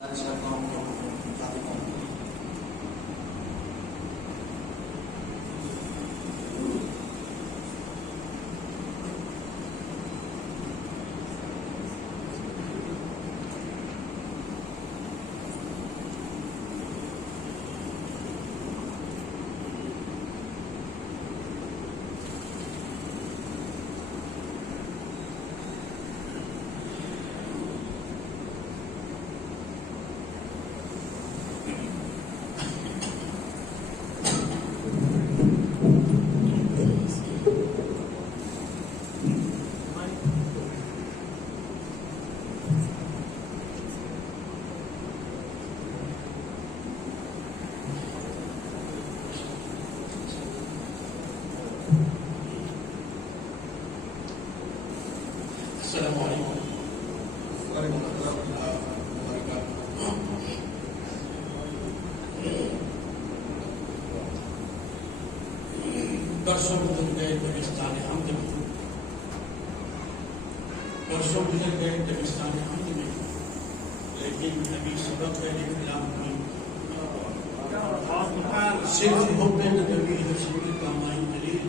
السلام علیکم ورحمۃ اللہ وبرکاتہ۔ برسوں گزر گئے دبستان حمد میں، برسوں گزر گئے دبستان حمد میں، لیکن ابھی سبق ہے انقلاب میں صرف حب نبی رسول کا مائی دلیل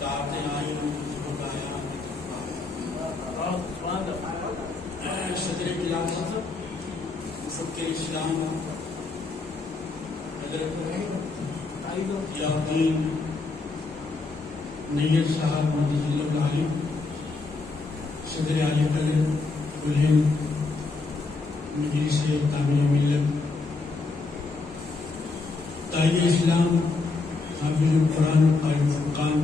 دعوتیں آئی بتایا صدر خلافت مفکر اسلام حضرت یادین نیت صاحب مدد اللہ علیہ، صدر اعلی قدر الہند مجلس تعمیر ملت، داعی اسلام حافظ القرآن قاری فرقان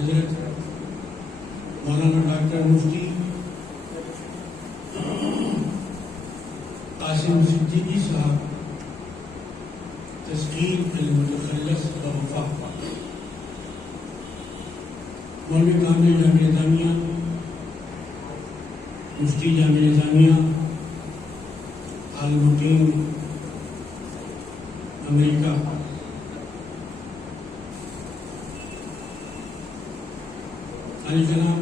حضرت مولانا ڈاکٹر مفتی قاسم صدیقی صاحب، تسکین المتخلص و وفا، مولوی کامل جامعہ نظامیہ، مفتی جامعہ نظامیہ المقیم امریکہ، علی جناب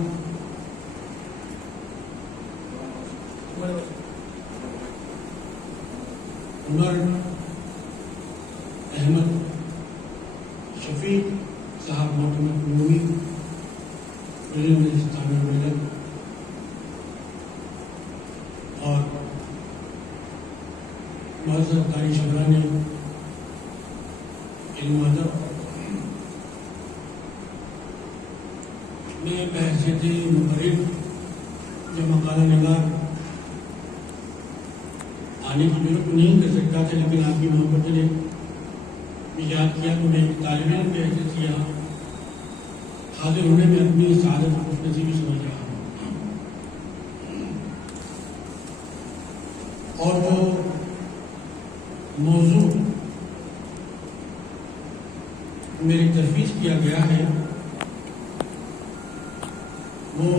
عمر احمد شفیق صاحب محکمہ عمومی تعمیر ملت، اور معزز قاری شبرانی علم ادب، میں بحیثیت مقرر یا مقالہ نگار آنے کی ضرورت نہیں کر سکتا تھا، لیکن آپ کی محبت نے یاد کیا تو میں ایک طالب علم کی حیثیت سے یہاں حاضر ہونے میں اپنی سعادت خوش نصیبی سمجھ رہا ہوں۔ اور جو موضوع میری تجویز کیا گیا ہے وہ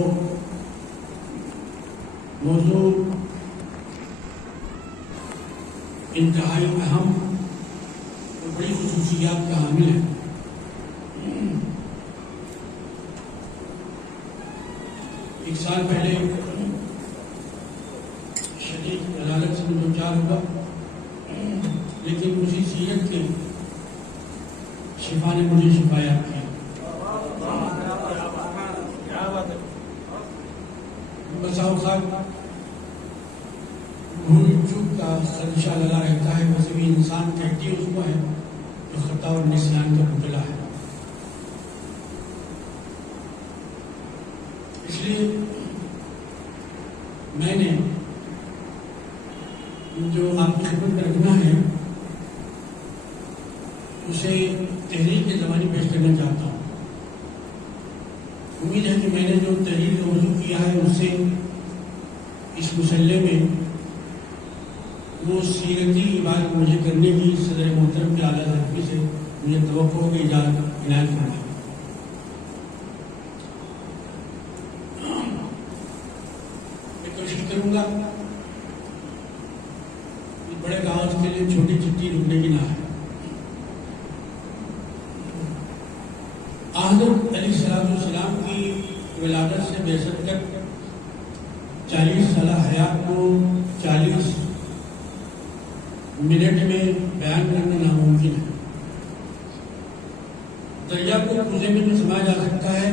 موضوع انتہائی اہم اور بڑی خصوصیات کا حامل ہے۔ ایک سال پہلے شدید عدالت سے دوچار ہوا، لیکن اسی سیرت کے شفا نے مجھے شفایاب کی۔ بسا اوقات بھول چوک کا خدشہ لگا رہتا ہے، ویسے بھی انسان کہتی اس کو ہے جو خطا اور نسیان کا پتلا ہے۔ اس لیے میں نے جو آپ کی خدمت میں رکھنا ہے اسے تحریر کے زمانے پیش کرنا چاہتا ہوں۔ امید ہے کہ میں نے جو تحریر کا موضوع کیا ہے اس سے اس مسئلے میں وہ سیرتی عبادت مجھے کرنے کی صدر محترم کے اعلیٰ حضرت سے مجھے توقع کی اجازت عنایت کرنا۔ میں کوشش کروں گا بڑے کاغذ کے لیے چھوٹی چٹھی رکنے کی نہ ہے۔ حضرت علیہ السلام کی ولادت سے بعثت تک 40 سالہ حیات کو 40 منٹ میں بیان کرنا ناممکن ہے۔ دریا کو کوزے میں تو سمایا جا سکتا ہے،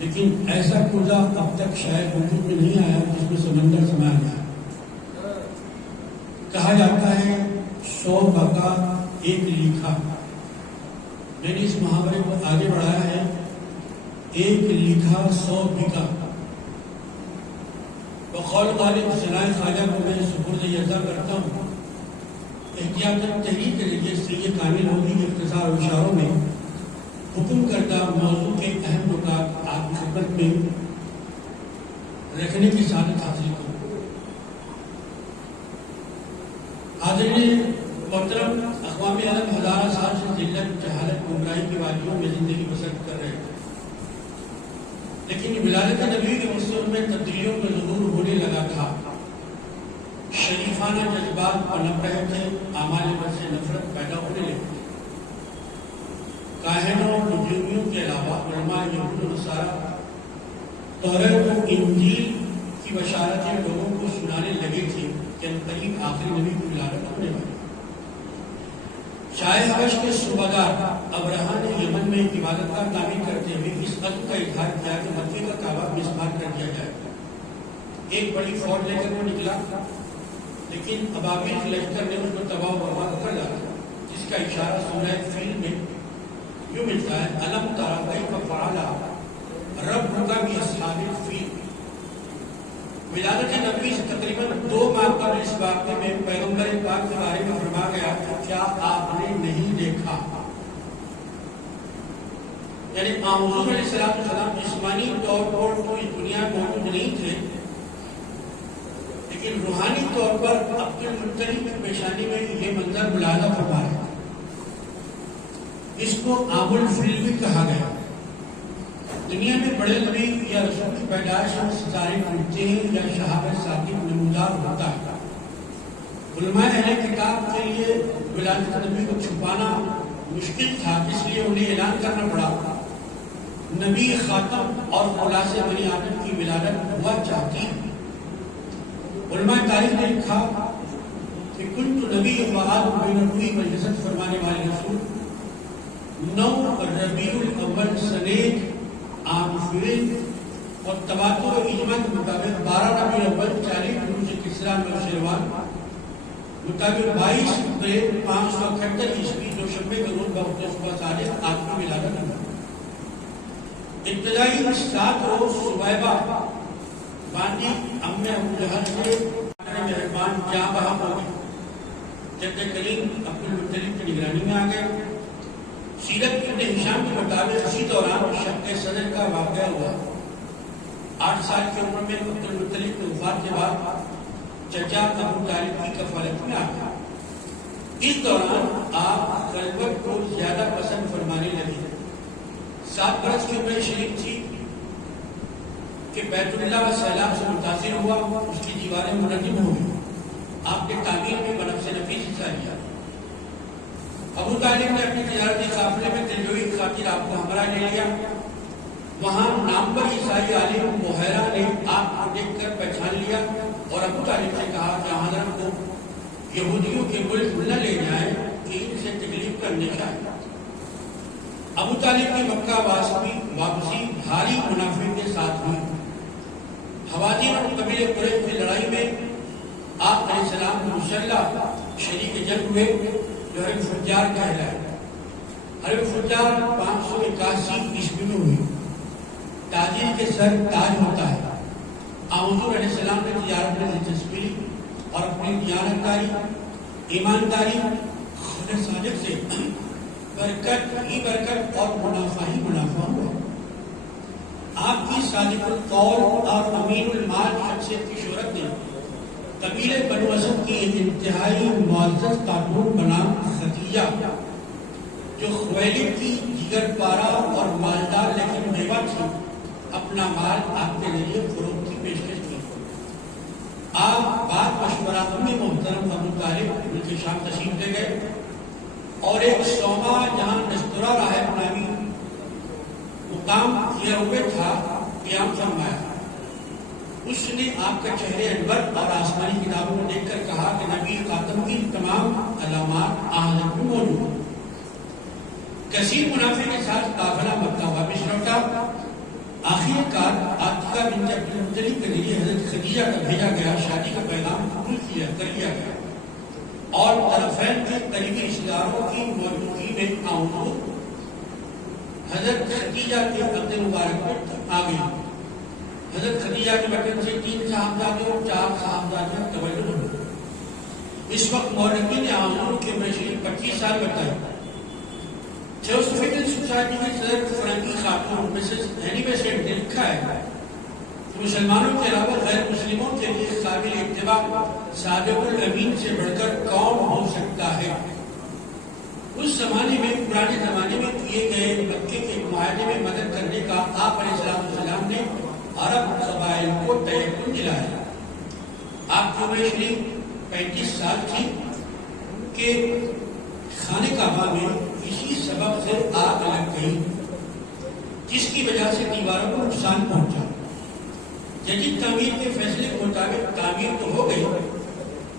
لیکن ایسا کوزہ اب تک شاید وجود میں نہیں آیا جس میں سمندر سمایا جائے۔ کہا جاتا ہے 100 بقا 1 لیکھا۔ میں نے اس محاورے کو آگے بڑھایا ہے 1 لیکھا 100 بکا۔ بقول غالب ثنائے خواجہ کو میں سپرد یزا کرتا ہوں۔ احتیاط تحریر کے ذریعے سے یہ کامل ہوگی کہ اختصار و اشاروں میں حکم کردہ موضوع کے اہم نکات آپ کی خدمت میں رکھنے کی سعادت حاصل کروں۔ حاضرین محترم، اقوام عالم ہزارہ سال سے ذلت، جہالت، گمراہی کی وادیوں میں زندگی بسر کر رہے تھے، لیکن ولادت نبی کے مسلم میں تبدیلیوں کا ظہور ہونے لگا تھا۔ شریفانہ جذبات پنپ رہے تھے، اعمال بد سے نفرت پیدا ہونے لگی۔ کاہنوں اور نجومیوں کے علاوہ علماء یہود و نصارہ تورات و انجیل کی بشارتیں لوگوں کو سنانے لگے تھے کہ قریب آخری نبی کی ولادت ہونے والی۔ شاہ حبش کے صوبادار ابرہہ نے یمن میں عبادت گاہ تعمیر کرتے ہوئے اس عزم کا اظہار کیا کہ مکے کا کعبہ مسمار کر دیا جائے۔ ایک بڑی فوج لے کر وہ نکلا، لیکن ابابیل کے لشکر نے اس کو تباہ و برباد کر ڈالا، جس کا اشارہ سورہ فیل میں یوں ملتا ہے الم تری کیف فعل ربک باصحاب الفیل۔ ولادت نبی سے تقریباً 2 ماہ قبل اس واقعے میں پیغمبر پاک کے بارے میں فرمایا گیا کہ کیا آپ نے نہیں دیکھا، یعنی حضور علیہ السلام جسمانی طور پر تو اس دنیا میں موجود نہیں تھے، لیکن روحانی طور پر عبد المطلب کی پیشانی میں یہ منظر ملاحظہ فرما ہے۔ اس کو عام الفیل بھی کہا گیا۔ دنیا میں بڑے نبی یا رسول کی پیدائش میں ستارے ٹوٹتے ہیں یا شہاب ثاقب نمودار ہوتا ہے۔ علماء اہل کتاب کے لیے ولادت نبی کو چھپانا مشکل تھا، اس لیے انہیں اعلان کرنا پڑا نبی خاتم اور خلاص بنی آدم کی ولادت ہوا چاہتی ہے۔ علماء تاریخ نے لکھا کہ کنت نبی وآدم بین الروح والجسد فرمانے والے رسول 9 ربیع الاول سنہ عام فیل اور تواتر و اجماع کے مطابق 12 ربیع الاول 40 روز کسریٰ نوشیروان مطابق 22 اپریل 578 عیسوی دوشنبے کے روز بوقت صبح صادق آپ کی ولادت ہوئی۔ ابتدائی 7 روز صبیبہ باندی ام ابو جہل سے مہربان جہاں بہاں ہو گئی۔ جد کریم عبد المطلب کی نگرانی میں آ گئے۔ سیرت ابن ہشام کے مطابق اسی دوران شق صدر کا واقعہ ہوا۔ 8 سال کی عمر میں عبد المطلب کی وفات کے بعد چچا ابو طالب کی کفالت میں آ گیا۔ اس دوران آپ خلوت کو زیادہ پسند فرمانے لگے۔ 7 برس کی عمر شریف تھی کہ بیت اللہ و سیلاب سے متاثر ہوا، اس کی دیواریں منہدم ہو گئی۔ آپ نے تعمیر میں بنفس نفیس حصہ لیا۔ ابو طالب نے اپنی تجارتی قافلے میں دلجوئی کی خاطر آپ کو ہمراہ لے لیا۔ وہاں نامور عیسائی عالم بحیرہ نے آپ کو دیکھ کر پہچان لیا اور ابو طالب سے کہا کہ حضرت کو یہودیوں کے ملک نہ لے جائیں کہ ان سے تکلیف کا اندیشہ ہے۔ ابو طالب کی مکہ واپسی بھاری منافع کے ساتھ ہوئی۔ حوازن اور قبیلہ قریش کی لڑائی میں آپ علیہ السلام مسلح شریک جنگ ہوئے جو حرب فجار کہلائے۔ حرب فجار 581 عیسوی میں ہوئی۔ تاجر کے سر تاج ہوتا ہے۔ حضور علیہ السلام نے تجارت میں دلچسپی اور اپنی دیانتداری، ایمانداری، خود صادق سے برکت ہی برکت اور منافع ہی منافع ہوا۔ آپ کی صادق القول اور امین المال شخصیت کی شہرت نے قبیلہ بنو اسد کی ایک انتہائی معزز خاتون بنام خدیجہ، جو خویلد کی جگر پارا اور مالدار لیکن بیوہ تھی، اپنا مال آپ کے ذریعے فروخت کی پیشکش کی۔ آپ بات مشورات میں محترم ابو طالب ملک شام تشریف لے گئے اور ایک صومعہ جہاں نسترہ راہب نامی مقام کیا ہوئے تھا قیام فرمایا۔ اس نے آپ کا چہرے انور اور آسمانی کتابوں کو دیکھ کر کہا کہ نبی خاتم کی تمام علامات حضرت میں موجود ہیں۔ کثیر منافع کے ساتھ قافلہ مکہ واپس لوٹا۔ آخر کار عاتقہ بنت عبد المطلب کے ذریعے حضرت خدیجہ کا بھیجا گیا شادی کا پیغام قبول کر لیا گیا اور طرفین کے قریبی رشتہ داروں کی موجودگی میں آمد حضرت خدیجہ کے عقد مبارک پر آ گئی۔ حضرت خدیجہ کے بطن سے 3 صاحبزادے اور 4 صاحبزادیاں تولد ہوئے۔ اس وقت مورخین نے آمد کے مشیر 25 سال بتائے۔ تھیوسوفیکل سوسائٹی کے صدر فرنگی خاتون مسز اینی بیسنٹ نے لکھا ہے کہ مسلمانوں کے علاوہ غیر مسلموں کے لیے قابل اتباع صادق الامین سے بڑھ کر کون ہو سکتا ہے؟ اس زمانے میں پرانے زمانے میں کیے گئے مکے کے معاہدے میں مدد کرنے کا آپ علیہ السلام نے عرب قبائل کو تیقن دلایا۔ آپ کی عمر شریف 35 سال تھی کہ خانہ کعبہ میں اسی سبب سے آگ لگ گئی جس کی وجہ سے دیواروں کو نقصان پہنچا۔ جدید تعمیر کے فیصلے کے مطابق تعمیر تو ہو گئی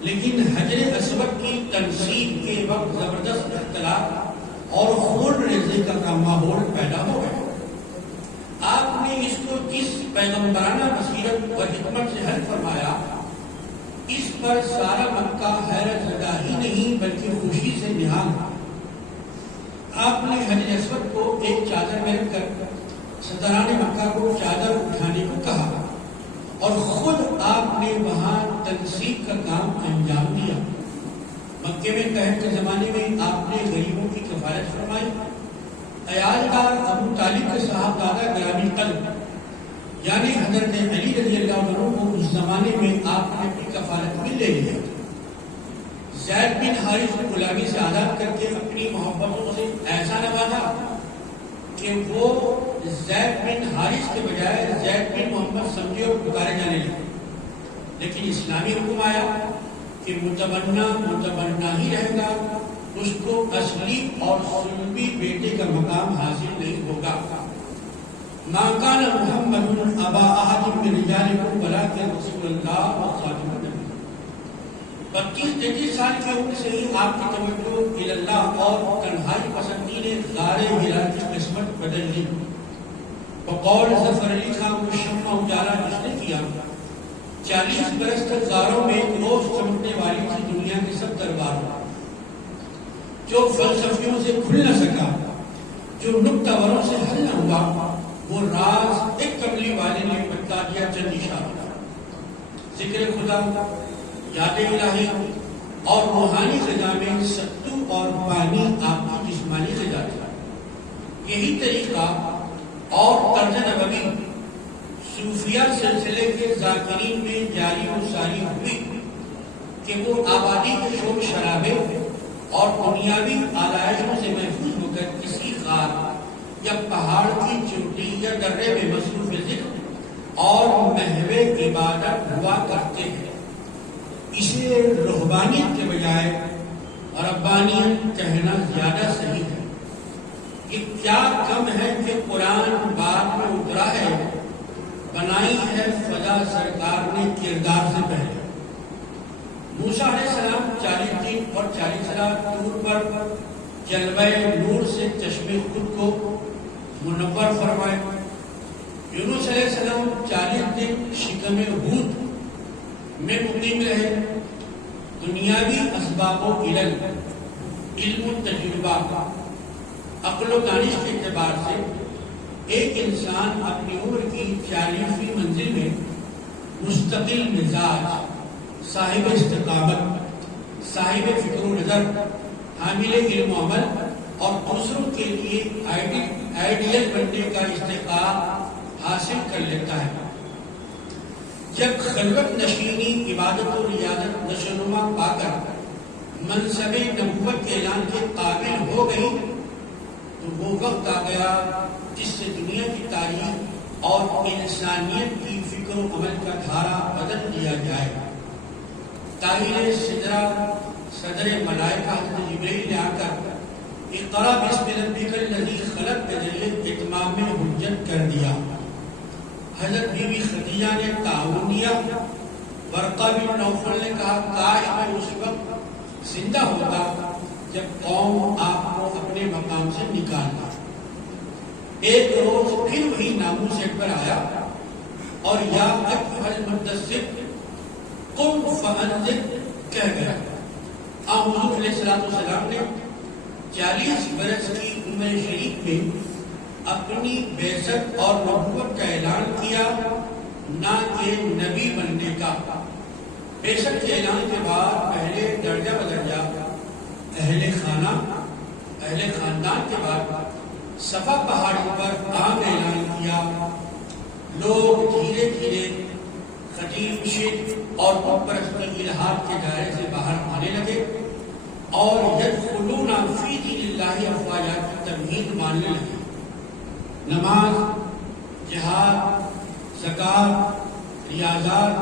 لیکن حجر اسود کی تنصیب کے وقت زبردست اختلاف اور خون ریزی کا ماحول پیدا ہو گیا۔ آپ نے اس کو جس پیغمبرانہ بصیرت و حکمت سے حل فرمایا اس پر سارا مکہ حیرت زدہ ہی نہیں بلکہ خوشی سے نہال۔ آپ نے حجر اسود کو ایک چادر میں رکھ کر سرداران مکہ کو چادر اٹھانے کو کہا اور خود آپ نے وہاں تنصیب کا کام انجام دیا۔ مکے میں قحط کے زمانے میں آپ نے غریبوں کی کفالت فرمائی۔ عیالدار ابو طالب کے صاحبزادہ گرامی قلب یعنی حضرت علی رضی اللہ عنہ کو اس زمانے میں آپ نے اپنی کفالت میں لے لیا۔ زید بن حارث کو غلامی سے آزاد کر کے اپنی محبتوں سے ایسا نوازا کہ وہ زید بن حارث کے بجائے زید بن محمد سمجھے اور پکارے جانے لگے۔ لیکن اسلامی حکم آیا کہ متبنہ ہی رہے گا، اس کو اصلی اور سلبی بیٹے کا مقام حاصل نہیں ہوگا۔ ما کان محمد ابا احد من رجالکم ولکن رسول اللہ وخاتم النبیین۔ 32-33 سال کی عمر سے ہی آپ کی توجہ اللہ اور تنہائی پسندی نے غار ہرا کی قسمت بدل لی۔ بقول ظفر علی خان کو شمع اجالا جس نے کیا، 40 برس تک غاروں میں روز چمکنے والی تھی دنیا کے سب دربار، جو فلسفیوں سے کھل نہ سکا، جو نکتہ وروں سے حل نہ ہوا، وہ راز ایک کملی والے نے بتا دیا چند اشاروں۔ ذکر خدا، یاد الہی اور روحانی غذا میں ستو اور پانی آپ کی جسمانی غذا تھا۔ یہی طریقہ اور طرز نبوی صوفیہ سلسلے کے ذاکرین میں جاری و ساری ہوئی کہ وہ آبادی کے شور شرابے اور دنیاوی آلائشوں سے محفوظ ہو کر کسی غار یا پہاڑ کی چوٹی یا درے میں مصروف ذکر اور محو عبادت ہوا کرتے ہیں۔ اسے رہبانیت کے بجائے ربانیت کہنا زیادہ صحیح ہے۔ یہ کیا کم ہے کہ قرآن بعد میں اترا ہے، بنائی ہے فضا سرکار نے کردار سے پہلے۔ موسیٰ علیہ السلام 40 دن اور 40 رات طور پر جلوہ نور سے چشم خود کو منور فرمائے۔ یونس علیہ السلام 40 دن شکم ہود میں مقیم رہے۔ دنیاوی اسباب و علل، علم و تجربہ، عقل و دانش کے اعتبار سے ایک انسان اپنی عمر کی 40ویں منزل میں مستقل مزاج، صاحب استقامت، صاحب فکر و نظر، حامل علم و عمل اور دوسروں کے لیے آئیڈیل بننے کا استحقاق حاصل کر لیتا ہے۔ جب خلوت نشینی عبادت و ریاضت نشوونما پا کر منصب نبوت کے اعلان کے قابل ہو گئی تو وہ وقت آ گیا جس سے دنیا کی تاریخ اور انسانیت کی فکر و عمل کا دھارا بدل دیا جائے۔ طاہر سدرہ صدر ملائکہ حضرت جبریل نے آ کر اقرأ باسم ربک الذی خلق کے ذریعے اتمام حجت کر دیا۔ حضرت بی بی خدیجہ نے تعاون دیا۔ ورقہ بن نوفل نے کہا کاش میں اس وقت زندہ ہوتا جب قوم آپ کو اپنے مقام سے نکالتا۔ ایک روز پھر وہی ناموسیٹ پر آیا اور یا ایھا المدثر قم فانذر کہہ گیا۔ حضور علیہ السلام نے 40 برس کی عمر شریف میں اپنی بعثت اور نبوت کا اعلان کیا، نہ کہ نبی بننے کا۔ بعثت کے اعلان کے بعد پہلے درجہ بدرجہ اہل خاندان کے بعد صفا پہاڑی پر عام اعلان کیا۔ لوگ دھیرے دھیرے قدیم شرک اور بت پرستی الہات کے دائرے سے باہر آنے لگے اور یدخلون فی دین اللہ افواجا کی تمہید ماننے لگے۔ نماز، جہاد، زکوٰۃ، ریاضات،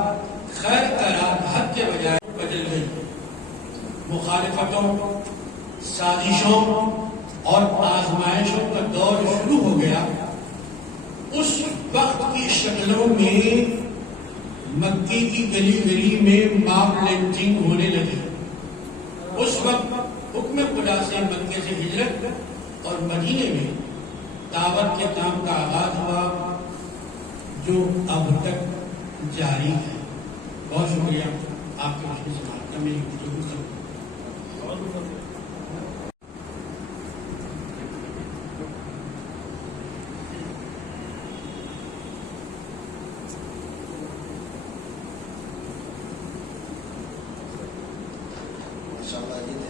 خیر خیرات حد کے بجائے بدل گئی۔ مخالفتوں، سازشوں اور آزمائشوں کا دور شروع ہو گیا۔ اس وقت کی شکلوں میں مکے کی گلی گلی میں ماب لنچنگ ہونے لگی۔ اس وقت حکم خدا سے مکے سے ہجرت اور مدینے میں دعوت کے کام کا آغاز ہوا جو اب تک جاری ہے۔ بہت شکریہ آپ کے حسن سماعت کا میری گفتگو کا۔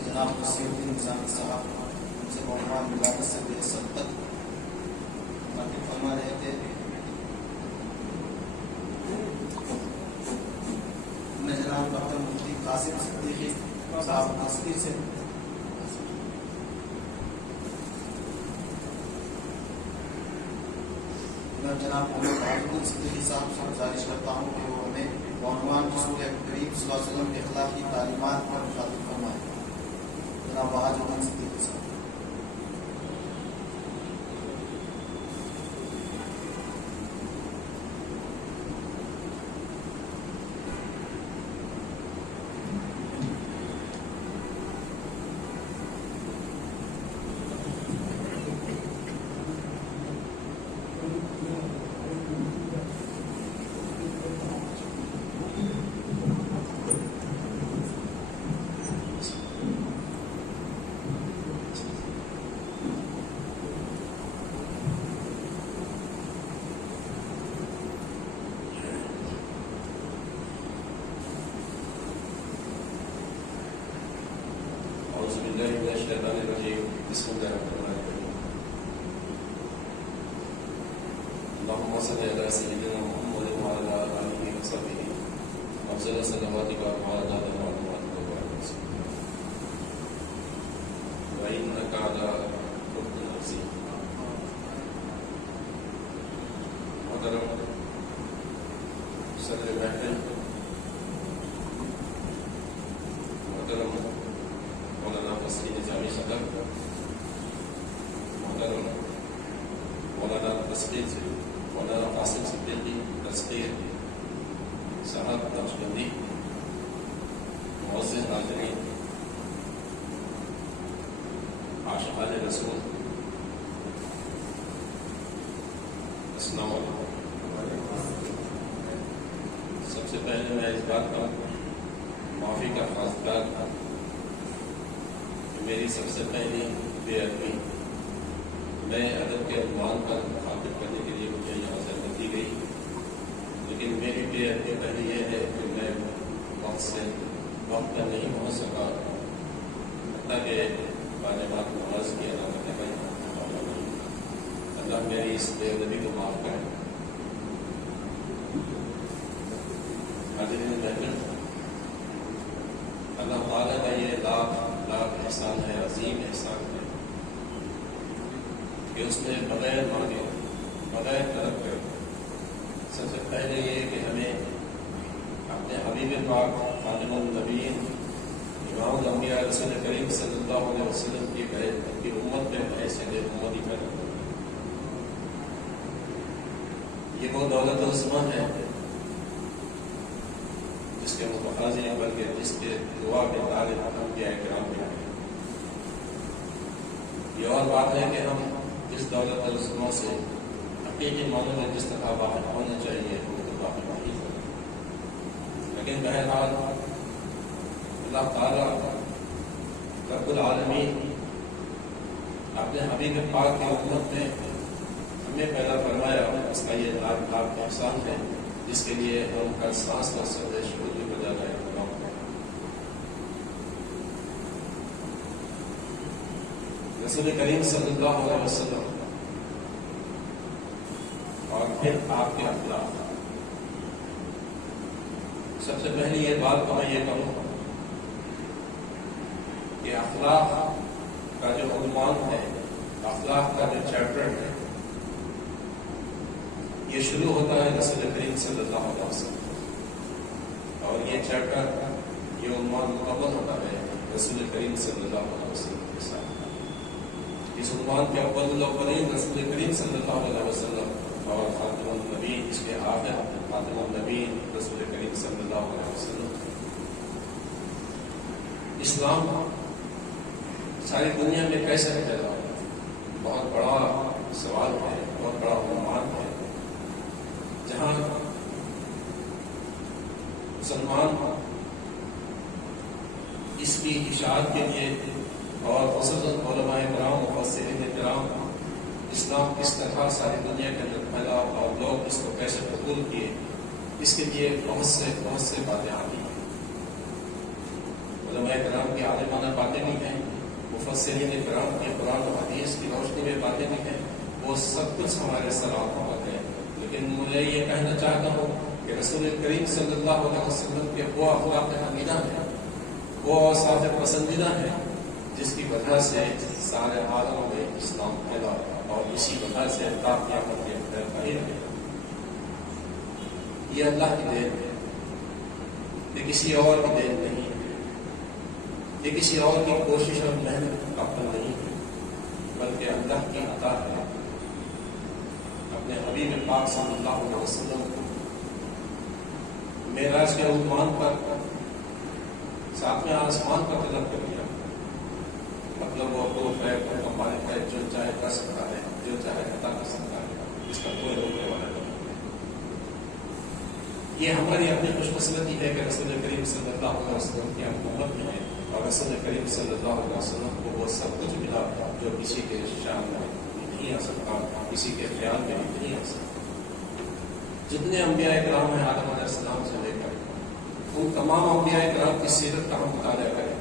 جناب نصیر الدین نظامی صاحب ان سے عنوان ولادت سے بعثت تک ناطق فرما رہے تھے۔ میں جناب ڈاکٹر مفتی قاسم صدیقی صاحب ناصری سے میں جناب محمد صدیقی صاحب سے گزارش کرتا ہوں کہ وہ ہمیں عنوان رسول کریم صلی اللہ علیہ وسلم کے اخلاقی تعلیمات پر مخاطب فرمائیں۔ جناب محمد صدیقی صاحب۔ بسم الله الرحمن الرحيم اللهم صل على سيدنا محمد وعلى آله وصحبه أفضل صلواتك وعلى آله وصحبه وإنك على حب نفسي محترم صدر محترم محترم مولانا فصلی نظامی صدر محترم مولانا مولانا قاسم صدیقی تذکیر صاحب نقشبندی، معزز ناظرین، عاشقان رسول، السلام علیکم۔ سب سے پہلے میں اس بات کا معافی کا خواستگار تھا کہ میری سب سے پہلی بے ادبی میں ادب کے عنوان پر مخاطب کرنے کے لیے مجھے یہاں سے دی گئی، لیکن میری بے ادبی پہلے یہ ہے کہ میں وقت پر نہیں پہنچ سکا، حتیٰ کہ بعد نماز کی ادا کرنے کا اللہ میری اس بے ادبی کو معاف کرے۔ حاضرین محفل، اللہ تعالیٰ کا یہ لاکھ احسان ہے، عظیم احسان ہے کہ اس نے بغیر مانگے، بغیر طلب کرے، سب سے پہلے یہ کہ ہمیں اپنے حبیب پاک خاتم النبیین امام الانبیاء رسول کریم صلی اللہ علیہ وسلم کی امت میں حیثیت امتی پیدا کرے۔ یہ وہ دولت عظمیٰ ہے قاضی نہیں بلکہ جس کے دعا کے طالب انبیاء کرام بھی ہیں۔ یہ اور بات ہے کہ ہم اس دولت العظمیٰ سے حقیقی معنوں میں جس طرح واقف ہونا چاہیے وہ تو واقف نہیں ہو، لیکن بہرحال اللہ تعالیٰ رب العالمین اپنے حبیب پاک کی امت میں ہمیں پیدا فرمایا، اس کا یہ لاکھ احسان ہے جس کے لیے ہم ہر سانس کا سدے شروع کی وجہ ہے۔ رسول کریم صلی اللہ علیہ وسلم اور پھر آپ کے اخلاق، سب سے پہلی یہ بات تو میں یہ کہوں کہ اخلاق کا جو عنوان ہے، اخلاق کا جو چیپٹر ہے، یہ شروع ہوتا ہے رسول کریم صلی اللہ علیہ وسلم، اور یہ چیپٹر، یہ عنوان مکمل ہوتا ہے رسول کریم صلی اللہ علیہ وسلم کے ساتھ۔ اس عنوان کے اول الاولین رسول کریم صلی اللہ علیہ وسلم اور خاتم النبی، اس کے آخر خاتم النبی رسول کریم صلی اللہ علیہ وسلم۔ اسلام ساری دنیا میں کیسے پھیلا، بہت بڑا سوال ہے، بہت بڑا عنوان ہے، جہاں مسلمان اس کی اشاعت کے لیے اور خصوصاً علماء کرام، مفسرین کرام، اسلام کس طرح ساری دنیا کے اندر پھیلا اور لوگ اس کو کیسے قبول کیے، اس کے لیے بہت سے باتیں آتی ہیں۔ علماء کرام کی عالمانہ باتیں بھی ہیں، مفسرین کرام کی قرآن و حدیث کی روشنی میں باتیں بھی ہیں، وہ سب کچھ ہمارے سر آنکھوں پر ہے۔ لیکن مجھے یہ کہنا چاہتا ہوں کہ رسول کریم صلی اللہ علیہ وسلم کے وہ اخلاق حمیدہ ہیں، وہ اوصاف پسندیدہ ہیں جس کی وجہ سے سارے عالم میں اسلام پھیلا، اور اسی وجہ سے اللہ قیامت کے پھیل ہے۔ یہ اللہ کی دین ہے، یہ کسی اور کی دین نہیں ہے، یہ کسی اور کی کوشش اور محنت کا پھل نہیں ہے، بلکہ اللہ کی عطا ہے۔ اپنے حبیب پاک صلی اللہ علیہ وسلم کو معراج کے عنوان پر ساتویں آسمان پر طلب کر دیا، مطلب وہ روح ہے، وہ مالک ہے، جو چاہے کر سکتا ہے، جو چاہے عطا کر سکتا ہے، اس کا کوئی روکنے والا نہیں۔ یہ ہماری اپنی خوش قسمتی ہے کہ رسول کریم صلی اللہ علیہ وسلم کی ہم امت میں ہیں، اور رسول کریم صلی اللہ علیہ وسلم کو وہ سب کچھ ملا جو کسی کے شان میں نہیں آ سکتا، کسی کے خیال میں نہیں آ سکتا۔ جتنے انبیاء کرام ہیں آدم علیہ السلام سے لے کر ان تمام انبیاء کرام کی سیرت کا ہم مطالعہ کریں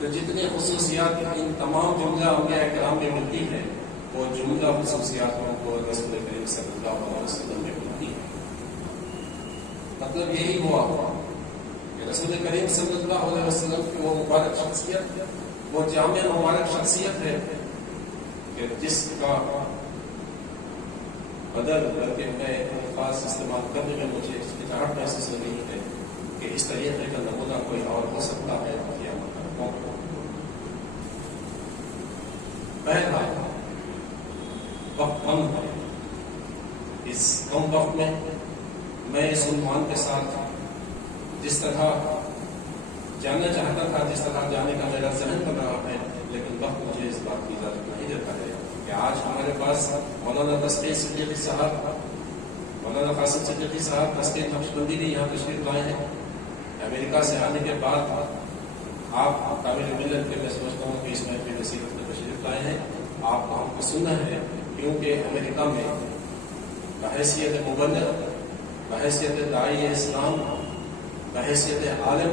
تو جتنی خصوصیات ان تمام جملہ انبیاء کرام میں ملتی ہیں، وہ جملہ خصوصیات کو رسول کریم صلی اللہ علیہ وسلم میں ملتی ہیں۔ مطلب یہی ہوا کہ رسول کریم صلی اللہ علیہ وسلم کی وہ مبارک شخصیت، وہ جامع مبارک شخصیت ہے کہ جس کا بدل بلکہ میں الفاظ استعمال کرنے میں مجھے ہچکچاہٹ محسوس ہو رہی ہے کہ اس طریقے کا نمونہ کوئی اور ہو سکتا ہے یا بہرحال وقت کم ہے، اس کم وقت میں میں اس عنوان کے ساتھ جس طرح جاننا چاہتا تھا، جس طرح جانے کا میرا ذہن کر رہا ہے، لیکن وقت مجھے اس بات کی اجازت نہیں دیتا ہے کہ آج ہمارے پاس مولانا تسکین صدیقی صاحب، مولانا قاسم صدیقی صاحب تسکین نقشبندی بھی یہاں تشریف لائے ہیں۔ امریکہ سے آنے کے بعد آپ کامل ملت کے میں سمجھتا ہوں کہ اس محفل نصیحت میں تشریف لائے ہیں۔ آپ کو ہم کو سننا ہے کیونکہ امریکہ میں بحیثیت مبلغ، بحیثیت داعی اسلام، بحیثیت عالم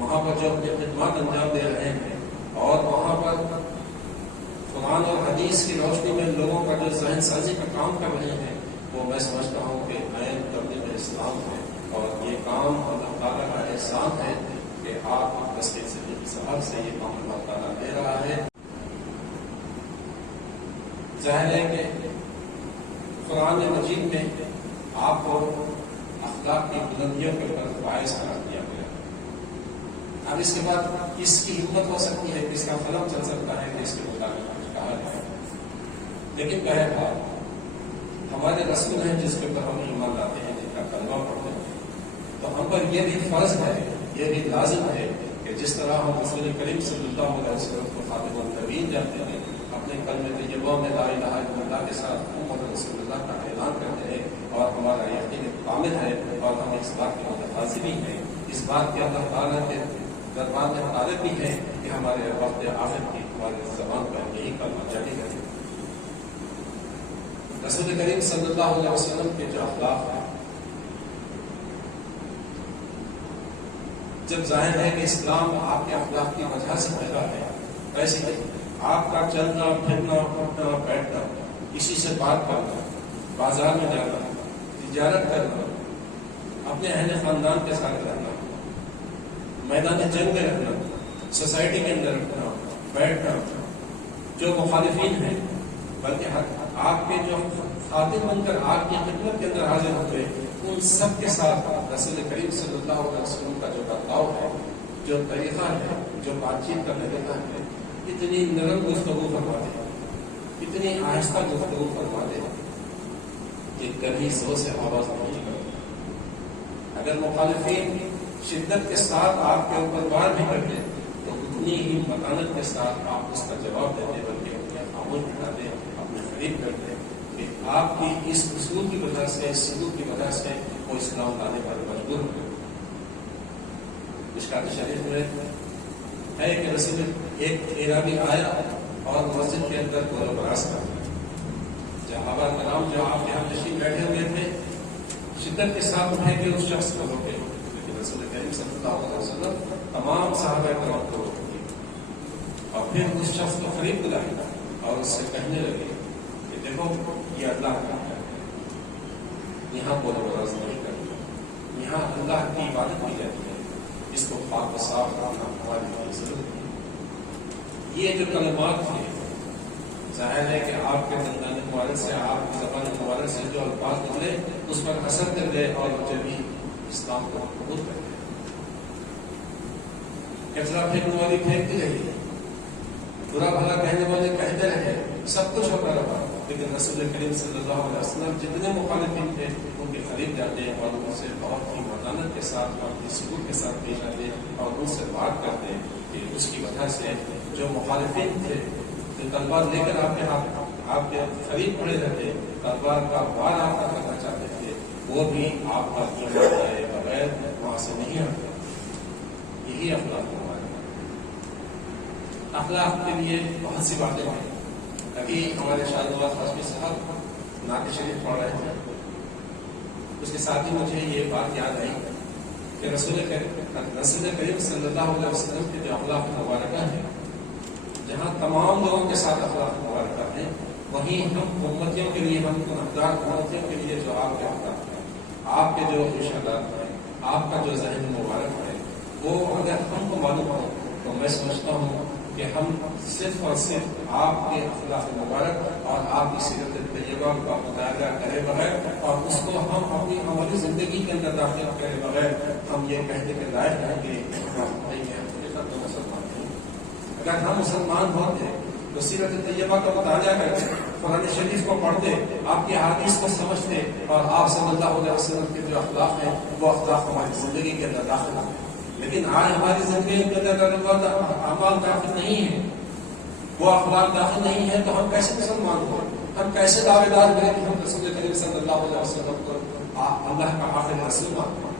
وہاں پر جو اپنی خدمات انجام دے رہے ہیں، اور وہاں پر قرآن اور حدیث کی روشنی میں لوگوں کا جو ذہن سازی کا کام کر رہے ہیں، وہ میں سمجھتا ہوں کہ عین تبلیغ اسلام ہے، اور یہ کام اللہ تعالیٰ کا احسان ہے کہ آپ تسکین صدیقی صاحب سے یہ کام اللہ تعالیٰ دے رہا ہے۔ ظاہر ہے کہ قرآن مجید میں آپ کو اخلاق کی بلندیوں کے اوپر باعث قرار دیا گیا۔ اب اس کے بعد کس کی ہمت ہو سکتی ہے، کس کا قلم چل سکتا ہے کہ اس کے مطابق کچھ کہا جائے، لیکن بہرحال ہمارے رسول ہیں جس کے اوپر ہم ایمان لاتے ہیں، جن کا کلمہ پڑھتے ہیں، تو ہم پر یہ بھی فرض ہے، یہ بھی لازم ہے کہ جس طرح ہم رسول کریم صلی اللہ علیہ وسلم کو خاتم النبیین جانتے ہیں، اپنے کلمہ طیبہ میں لا الہ الا اللہ کے ساتھ محمد رسول اللہ کا اعلان کرتے ہیں، اور ہمارا یقین کامل ہے اور ہم اس بات کے متقاضی بھی ہیں، اس بات کے اللہ تعالیٰ کے دربار میں طالب بھی ہے کہ ہمارے وقت آخر کی ہمارے زبان پر یہی کلمہ جاری رہے۔ رسول کریم صلی اللہ علیہ وسلم کے جو اخلاق ہیں، جب ظاہر ہے کہ اسلام آپ کے اخلاق کی وجہ سے پیدا ہے، ویسے ہی آپ کا چلنا پھرنا اٹھنا بیٹھنا، کسی سے بات کرنا، بازار میں جانا، تجارت کرنا، اپنے اہل خاندان کے ساتھ رہنا، میدان جنگ میں رہنا، سوسائٹی کے اندر رہنا بیٹھنا، جو مخالفین ہیں بلکہ آپ کے جو خادم بن کر آپ کی خدمت کے اندر حاضر ہوئے، ان سب کے ساتھ رسول کریم صلی اللہ علیہ وسلم کا جو برتاؤ ہے، جو طریقہ ہے، جو بات چیت کا طریقہ ہے، اتنی نرم گفتگو فرماتے ہیں، اتنی آہستہ گفتگو فرماتے ہیں کہ کبھی زور سے آواز نہیں نکلتی۔ اگر مخالفین شدت کے ساتھ آپ کے اوپر وار بھی کرتے تو اتنی ہی متانت کے ساتھ آپ اس کا جواب دیتے، بلکہ اپنے خاموش بٹھاتے، اپنے قریب کرتے کہ آپ کی اس اصول کی وجہ سے، اس سلوک کی وجہ سے وہ اسلام لانے پر مجبور ہو۔ مشکات شریف میں ہے کہ رسول ایک عربی آیا اور مسجد کے اندر گول و براز کر، صحابہ کرام جو آپ کے ہم تشریف بیٹھے ہوئے تھے شدت کے ساتھ اٹھے کہ اس شخص کو روکے، لیکن رسول کریم صلی اللہ علیہ وسلم تمام صحابہ کرام کو روکے اور پھر اس شخص کو قریب بلایا اور اس سے کہنے لگے کہ دیکھو یہ اللہ کا ہے، یہاں گول و براز نہیں کرنا، یہاں اللہ کی عبادت کی جاتی ہے، اس کو پاک و صاف رکھنا ہماری ضرورت ہے۔ یہ جو کلمات تھے، ظاہر ہے کہ آپ کے دندان مبارک سے، آپ کی زبان مبارک سے جو الفاظ نکلے اس پر اثر کر گئے اور مجھے بھی اسلام کو قبول کر گئے۔ کچرا پھینکنے والی پھینکتی رہی، برا بھلا کہنے والے کہتے رہے، سب کچھ ہوتا رہا، لیکن رسول کریم صلی اللہ علیہ وسلم جتنے مخالفین تھے ان کے قریب جاتے اور ان سے بہت ہی متانت کے ساتھ اور سلوک کے ساتھ پیش آتے اور ان سے بات کرتے کہ اس کی وجہ سے جو مخالفین تھے جو تلوار لے کر آپ کے قریب کھڑے رہتے، تلوار کا وار آپ کا کرنا چاہتے تھے، وہ بھی آپ کا ایمان لائے بغیر وہاں سے نہیں آتے۔ یہی اخلاق ہمارے اخلاق کے لیے بہت سی باتیں ہیں۔ ابھی ہمارے شاہ نواز ہاشمی صاحب نعت شریف پڑھ رہے تھے، اس کے ساتھ ہی مجھے یہ بات یاد آئی کہ رسول کریم صلی اللہ علیہ وسلم کے جو اخلاق مبارکہ ہیں، جہاں تمام لوگوں کے ساتھ اخلاق مبارکہ ہیں، وہیں ہم امتیوں کے لیے، ہم گنہگار امتیوں کے لیے جو آپ کے اخلاق ہیں، آپ کے جو ارشادات ہیں، آپ کا جو ذہن مبارک ہے، وہ اگر ہم کو معلوم ہو تو میں سمجھتا ہوں کہ ہم صرف اور صرف آپ کے اخلاق مبارک اور آپ کی سیرت طیبہ کا مطالعہ کرے بغیر اور اس کو ہم اپنی عملی زندگی کے اندر داخل کرے بغیر ہم یہ کہنے کے لائق ہیں کہ ہم مسلمان ہیں۔ اگر ہم مسلمان ہوتے تو سیرت طیبہ کا مطالعہ کرتے، قرآن شریف کو پڑھتے، آپ کی حدیث کو سمجھتے اور آپ صلی اللہ علیہ وسلم کے جو اخلاق ہیں وہ اخلاق ہماری زندگی کے اندر داخل ہوتے۔ لیکن آج ہماری زندگی کے اندر اعمال داخل نہیں ہے، وہ اخلاق داخل نہیں ہے، تو ہم کیسے مسلمان ہو؟ ہم کیسے دعوے دار بنے کہ ہم رسول کریم صلی اللہ علیہ وسلم کو اللہ کا آخری رسول مانتے ہیں؟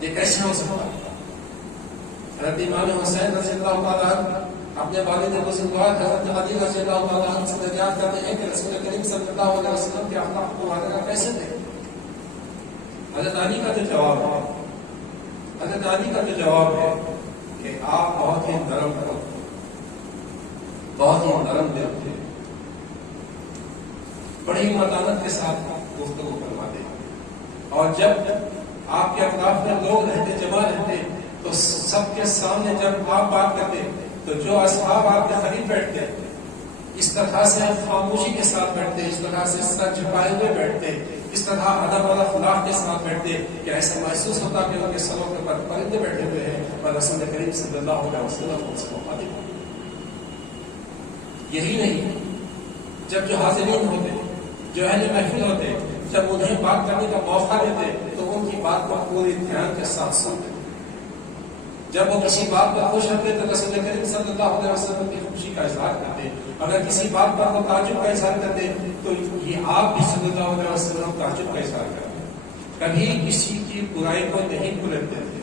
یہ کیسے ہو سکتا ہے؟ حضرت امام حسین رضی اللہ تعالیٰ عنہ اپنے والد بزرگوار حضرت علی رضی اللہ تعالیٰ عنہ سے دریافت کرتے ہیں کہ رسول کریم صلی اللہ علیہ وسلم کے اخلاق مبارکہ کیسے تھے؟ حضرت علی کا جو جواب ہے، حضرت علی کا جو جواب ہے کہ آپ بہت ہی نرم تھے، بہت ہی نرم دل تھے، بڑی متانت کے ساتھ گفتگو فرماتے ہیں، اور جب آپ کے اطراف میں لوگ رہتے، جمع رہتے، تو سب کے سامنے جب آپ بات کرتے تو جو اصحاب آپ کے قریب بیٹھتے اس طرح سے خاموشی کے ساتھ بیٹھتے، اس طرح سے سر جھکائے ہوئے بیٹھتے، اس طرح ادب اور اخلاق کے ساتھ بیٹھتے کہ ایسا محسوس ہوتا کہ ان کے سروں کے پر پرندے بیٹھے ہوئے ہیں اور رسول کریم صلی اللہ علیہ وسلم ان سے مخاطب ہوتے۔ یہی نہیں، جب جو حاضرین ہوتے، جو اہل محفل ہوتے، جب انہیں بات کرنے کا موقع دیتے تو ان کی بات کو پورے دھیان کے ساتھ سنتے تھے. جب وہ کسی بات پر خوش ہوتے تو رسول کریم صلی اللہ علیہ وسلم کی خوشی کا اظہار کرتے. اگر کسی بات پر وہ تعجب کا اظہار کرتے تو یہ آپ بھی صلی اللہ علیہ وسلم تعجب کا اظہار کرتے. کبھی کسی کی برائی کو نہیں پلٹتے تھے,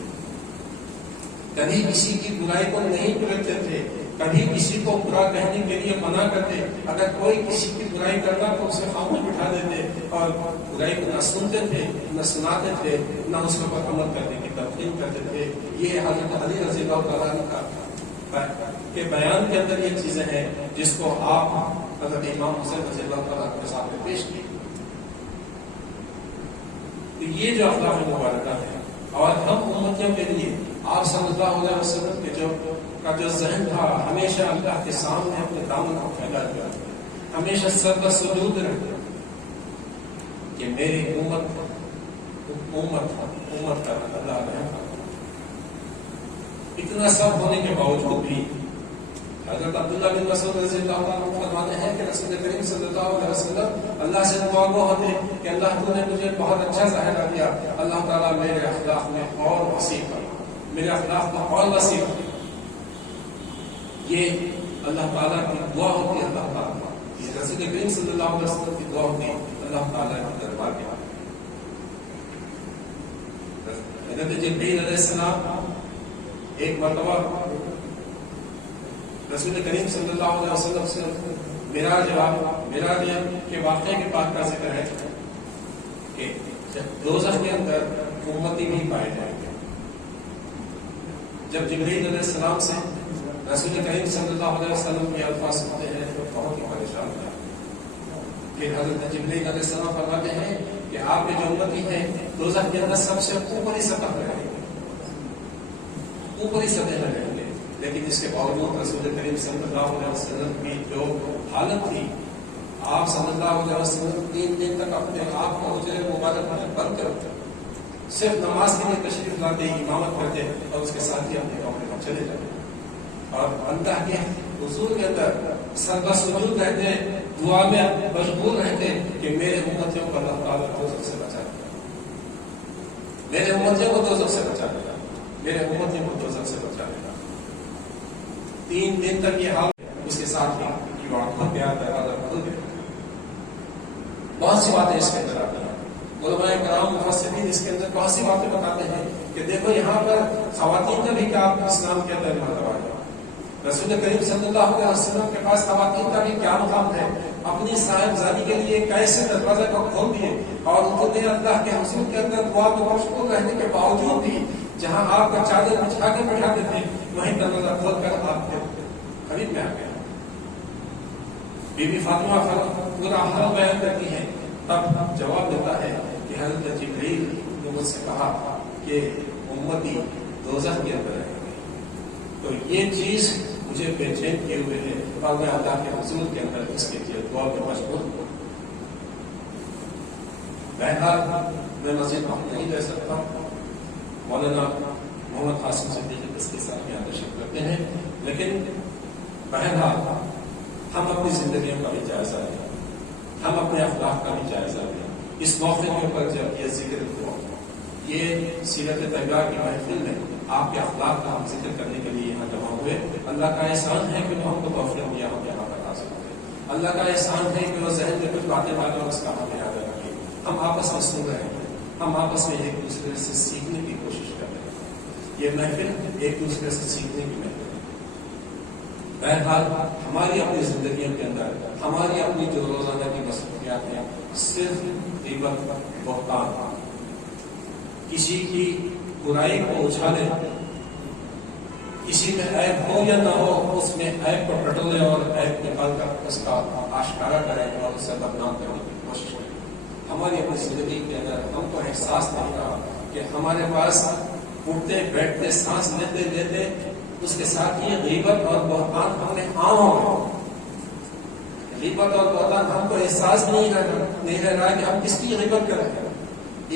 کبھی کسی کی برائی کو نہیں پلٹتے تھے, کبھی کسی کو برا کہنے کے لیے منع کرتے. اگر کوئی کسی کی برائی کرتا تو اسے خاموش بٹھا دیتے اور برائی کو نہ سنتے تھے, نہ سناتے تھے, نہ اس پر عمل کرنے کی تلقین کرتے تھے. یہ حضرت علی رضی اللہ تعالیٰ عنہ کے بیان کے اندر یہ چیزیں ہیں جس کو آپ حضرت امام حسین رضی اللہ تعالیٰ کے سامنے پیش کی. تو یہ جو اخلاق مبارکہ ہے, اور ہم امتیوں کے لیے آپ صلی اللہ علیہ وسلم کے جو ذہن تھا ہمیشہ اللہ کے سامنے اپنے دامن کو پھیلا دیا, ہمیشہ سر سجود رہتا کہ میری امت کا اللہ رحم. اتنا سب ہونے کے باوجود بھی حضرت عبداللہ بن مسعود رضی اللہ عنہ فرماتے ہیں کہ رسول کریم صلی اللہ علیہ وسلم اللہ سے دعا گو ہوتے کہ اللہ تو نے مجھے بہت اچھا ظاہر دیا, اللہ تعالیٰ میرے اخلاق میں اور وسیع کر, میرے اخلاق میں اور وسیع کر. یہ اللہ تعالیٰ کی دعا ہوتی ہے. اللہ تعالیٰ یہ رسول کریم صلی اللہ علیہ وسلم کی دعا ہوتی ہے اللہ تعالیٰ کے دربار کے. حضرت جبرائیل علیہ السلام ایک مرتبہ رسول کریم صلی اللہ علیہ وسلم سے معراج کے واقعے کے بعد کا ذکر ہے کہ دوزخ کے اندر امتی بھی پائے جائیں گے. جب جبرائیل علیہ السلام سے رسول کریم صلی اللہ علیہ وسلم کے الفاظ سنتے ہیں تو بہت ہی پریشان ہوتا ہے. پھر حضرت جبرائیل علیہ السلام فرماتے ہیں کہ آپ کے جو امتی ہیں دوزخ کے اندر سب سے اوپری سطح پر رہیں گے, اوپری سطح پر رہیں گے. لیکن اس کے باوجود رسول کریم صلی اللہ علیہ وسلم کی جو حالت تھی, آپ صلی اللہ علیہ وسلم 3 دن تک اپنے آپ کو حجرے مبارک میں بند کرتے, صرف نماز کے لیے تشریف لاتے, امامت کرتے اور اس کے ساتھ ہی اپنے کمرے میں چلے جاتے اور اللہ کے حضور کے اندر سربسجود رہتے, دعا میں مشغول رہتے کہ میرے امتیوں کو اللہ تعالیٰ دوزخ سے بچا دے, میرے امتیوں کو دوزخ سے بچا دے, میرے امتیوں کو دوزخ سے بچا دے. 3 دن تک یہ حال, اس کے ساتھ ہی پیار دروازہ کھل گیا. بہت سی باتیں اس کے اندر آتی ہیں. علماء کرام مفسرین اس کے اندر بہت سی باتیں بتاتے ہیں کہ دیکھو یہاں پر خواتین کا بھی کیا اسلام کے اندر مرتبہ ہے. رسول کریم صلی اللہ علیہ وسلم کے پاس خواتین کا بھی کیا مقام ہے. اپنی صاحبزادی کے لیے کیسے دروازہ کو کھول دیے اور انہوں نے اللہ کے حضور کے اندر دعا میں مشغول رہنے کے باوجود بھی جہاں آپ کا چادر بچھا کے بیٹھاتے تھے وہیں دروازہ کھول کر آپ کے قریب میں آ گیا. بی بی فاطمہ پورا حال بیان کرتی ہے, تب جواب دیتا ہے کہ حضرت جبرائیل نے مجھ سے کہا کہ امتی دوزخ کے اندر رہیں گے. تو یہ چیز مجھے بے چین کیے ہوئے ہے اور میں اللہ کے حضور کے اندر اس کے لیے دعا میں مشغول ہوں. بہرحال میں مزید وقت نہیں دے سکتا. مولانا محمد قاسم صدیقی اس کے ساتھ یہاں تشریف کرتے ہیں, لیکن بہرحال ہم اپنی زندگیوں کا بھی جائزہ لیں, ہم اپنے اخلاق کا بھی جائزہ لیں. اس موقع کے اوپر جب یہ ذکر ہوا, یہ سیرت طیبہ کی محفل میں آپ کے اخلاق کا ہم ذکر کرنے کے لیے یہاں جمع ہوئے. اللہ کا احسان ہے کہ وہ ہم کو توفیق دیا, ہم یہاں پر حاصل ہوئے. اللہ کا احسان ہے کہ وہ ذہن میں کچھ باتیں ڈالیں اور اس کا ہم یاد رکھیں. ہم آپس میں سن رہے ہیں, ہم آپس میں ایک دوسرے سے سیکھنے کی کوشش کر رہے ہیں. یہ محفل ایک دوسرے سے سیکھنے کی محفل ہے. بہرحال ہماری اپنی زندگیوں کے اندر ہماری اپنی جو روزانہ کی مصروفیات ہیں, صرف غیبت, بہتان, کسی کی برائی کو اچھالے, کسی میں عیب ہو یا نہ ہو اس میں عیب کو ٹٹولے اور عیب نکال کر اس کا آشکارا کریں اور اسے بدنام کرنے کی کوشش کریں. ہماری اپنی زندگی کے اندر ہم کو احساس نہیں رہا کہ ہمارے پاس اٹھتے بیٹھتے سانس لیتے لیتے اس کے ساتھ یہ غیبت اور بہتان ہم نے عام ہو گئے. غیبت اور بہتان ہم کو احساس نہیں رہ رہا کہ ہم کس کی غیبت کر رہے ہیں.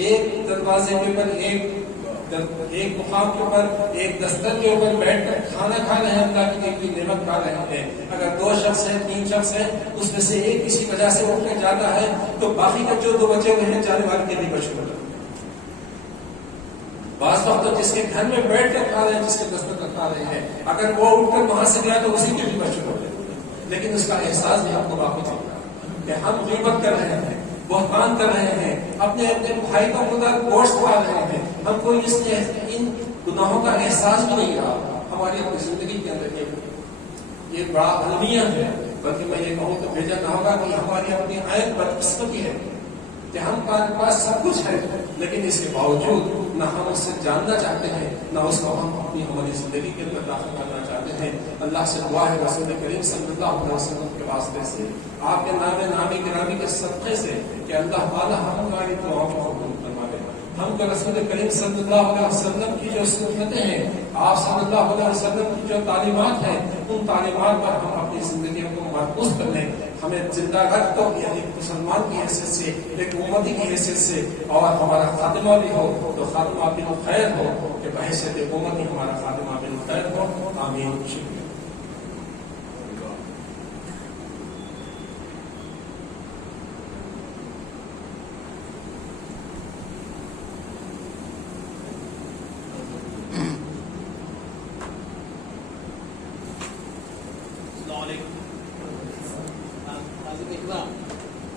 ایک دروازے کے اوپر, ایک مقام کے اوپر, ایک دستر کے اوپر بیٹھ کر کھانا کھا رہے ہیں, اللہ کی ایک نعمت کھا رہے ہیں. اگر 2 شخص ہیں, 3 شخص ہیں, اس میں سے ایک کسی وجہ سے اٹھ کے جاتا ہے تو باقی کا جو 2 بچے ہوئے ہیں جانے والے کے بھی بچے ہوتے ہیں. بعض وقت تو جس کے گھر میں بیٹھ کر کھا رہے ہیں، جس کے دستر پر کھا رہے ہیں، اگر وہ اٹھ کر وہاں سے گیا تو اسی کے بھی بچے ہو گئے، لیکن اس کا احساس بھی آپ کو واپس ہوگا کہ ہم غیبت کر رہے ہیں، بہتان کر رہے ہیں، اپنے بھائی کا خدا گوشت کھا رہے ہیں، ہم کو ان گناہوں کا احساس بھی نہیں رہا ہماری اپنی زندگی کے اندر۔ یہ بڑا المیہ ہے، بلکہ میں یہ کہوں تو بھیجا نہ ہوگا کہ ہماری اپنی عین بدقسمتی ہے کہ ہم کے پاس سب کچھ ہے، لیکن اس کے باوجود نہ ہم اس سے جاننا چاہتے ہیں، نہ اس کو ہم اپنی ہماری زندگی کے اندر داخل کرنا چاہتے ہیں۔ اللہ سے دعا ہے رسول کریم صلی اللہ علیہ وسلم کے واسطے سے، آپ کے نام نامی گرامی کے صدقے سے، کہ اللہ تعالیٰ ہماری دعاؤں کو قبول فرما لے۔ ہم کو رسول کریم صلی اللہ علیہ وسلم کی جو سنتیں ہیں، آپ صلی اللہ علیہ وسلم کی جو تعلیمات ہیں، ان تعلیمات پر ہم اپنی زندگیوں کو مرکوز کر لیں۔ ہمیں زندہ رکھ تو ایک مسلمان کی حیثیت سے، ایک امتی کی حیثیت سے، اور ہمارا خاتمہ بھی ہو تو خاتمہ بالخیر ہو، کہ بحیثیت امتی ہمارا خاتمہ بالخیر ہو۔ آمین۔ شکریہ۔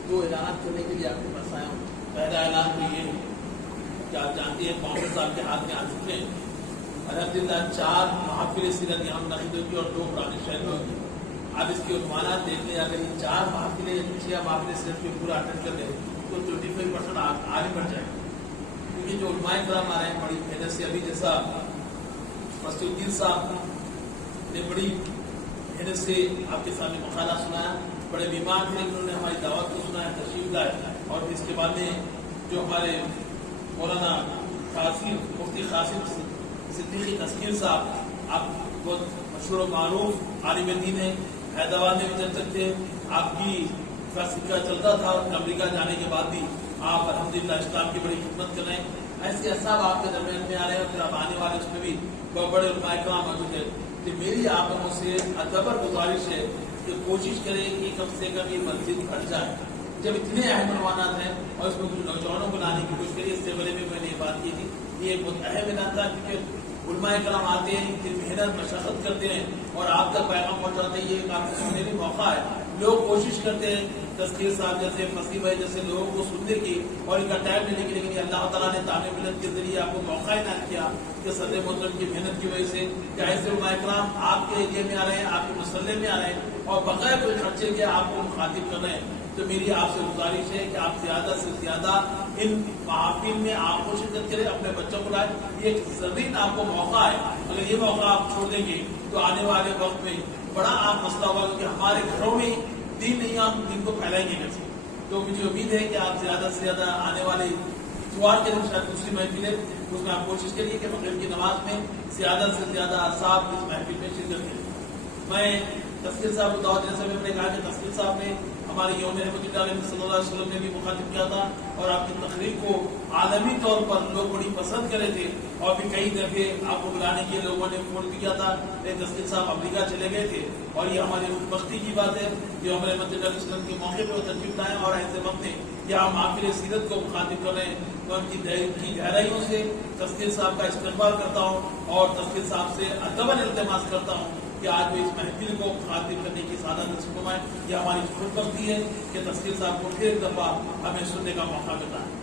دو اعلانات کرنے کے لیے آپ کے پاس آیا ہوں۔ پہلا اعلان تو یہ کہ آپ جانتے ہیں کانگریس صاحب کے ہاتھ میں آ چکے ہیں۔ الحمدللہ 4 محافل سیرت یہاں منعقد ہوگی اور 2 پرانے شہر میں ہوگی۔ آپ اس کے عنوانات دیکھ لیں، اگر یہ 4 محافلیں 6 محافل سیرت کے پورا اٹینڈ کر لیں تو 25% آگے بڑھ جائے گا، کیونکہ جو علماء کرام آ رہے ہیں بڑی محنت سے، ابھی جیسا مسجد الدین صاحب نے بڑی محنت سے آپ کے سامنے مقالہ سنایا، بڑے بیمار تھے، انہوں نے ہماری دعوت کو سنا ہے، تشریف لائے، اور اس کے بعد میں جو ہمارے مولانا مفتی قاسم صدیقی تسکیر صاحب، آپ بہت مشہور و معروف عالم دین ہیں، حیدرآباد میں بھی جب تک تھے آپ کی فیصلہ چلتا تھا، امریکہ جانے کے بعد بھی آپ الحمدللہ اسلام کی بڑی خدمت کر رہے ہیں۔ ایسے صاحب آپ کے درمیان میں آ رہے ہیں، اور پھر آپ آنے والے اس میں بھی بہت بڑے علماء کرام موجود ہیں، کہ میری آپ لوگوں سے ادبر گزارش ہے کہ کوشش کریں کہ کم سے کم یہ مسجد بڑھ جائے۔ جب اتنے اہم عنوانات ہیں اور اس میں کچھ نوجوانوں کو لانے کی کوشش کری، اس سے پہلے بھی میں نے یہ بات کی تھی، یہ ایک بہت اہم اعلان تھا، کیونکہ علماء کرام آتے ہیں، اتنی محنت مشقت کرتے ہیں اور آپ تک پیغام پہنچاتے ہیں، یہ کافی سنہری موقع ہے۔ لوگ کوشش کرتے ہیں تذکیر صاحب جیسے، فصیح بھائی جیسے لوگوں کو سننے کی اور ان کا ٹائم لینے کی، لیکن اللہ تعالیٰ نے تعمیر ملت کے ذریعے آپ کو موقع عنایت کیا کہ صدر محترم کی محنت کی وجہ سے کہ ایسے علماء کرام آپ کے ایریے میں آ رہے ہیں، آپ کے مسئلے میں آ رہے ہیں اور بغیر کوئی خرچے کے آپ کو مخاطب کر رہے ہیں۔ تو میری آپ سے گزارش ہے کہ آپ زیادہ سے زیادہ ان محافل میں آپ کو شرکت کریں، اپنے بچوں کو لائیں، یہ ایک زمین آپ کو موقع ہے۔ اگر یہ موقع آپ چھوڑ دیں گے تو آنے والے وقت میں بڑا آپ مسئلہ ہوگا، کیونکہ ہمارے گھروں میں دین نہیں، ہم دین کو پھیلائیں گے کیسے؟ تو مجھے امید ہے کہ آپ زیادہ سے زیادہ آنے والے اتوار کے دن شاید دوسری محفل ہے، اس میں آپ کوشش کریے کہ مغرب کی نماز میں زیادہ سے زیادہ صاحب اس محفل میں شرکت کریں۔ میں تسکیر صاحب کو دعوت دینے سے میں نے کہا کہ تسکیر صاحب نے ہمارے یوم رحمت اللہ صلی اللہ علیہ وسلم نے بھی مخاطب کیا تھا، اور آپ کی تقریر کو عالمی طور پر لوگ بڑی پسند کرے تھے، اور بھی کئی دفعے آپ کو بلانے کے لوگوں نے فون بھی کیا تھا، لیکن تسکیر صاحب امریکہ چلے گئے تھے، اور یہ ہماری خوشبختی کی بات ہے کہ یوم رحمت اللہ علیہ وسلم کے موقع پہ وہ تشریف لائے، اور ایسے وقت میں یہاں محافل سیرت کو مخاطب کر رہے ہیں۔ میں ان کی گہرائیوں سے تسکیر صاحب کا استقبال کرتا ہوں اور تسکیر صاحب سے ادباً التماس کرتا ہوں کہ آج بھی اس محفل کو مخاطب کرنے کی سعادت نصیب فرمائے۔ یہ ہماری خوشبختی ہے کہ تسکیر صاحب کو پھر ایک دفعہ ہمیں سننے کا موقع ملتا ہے۔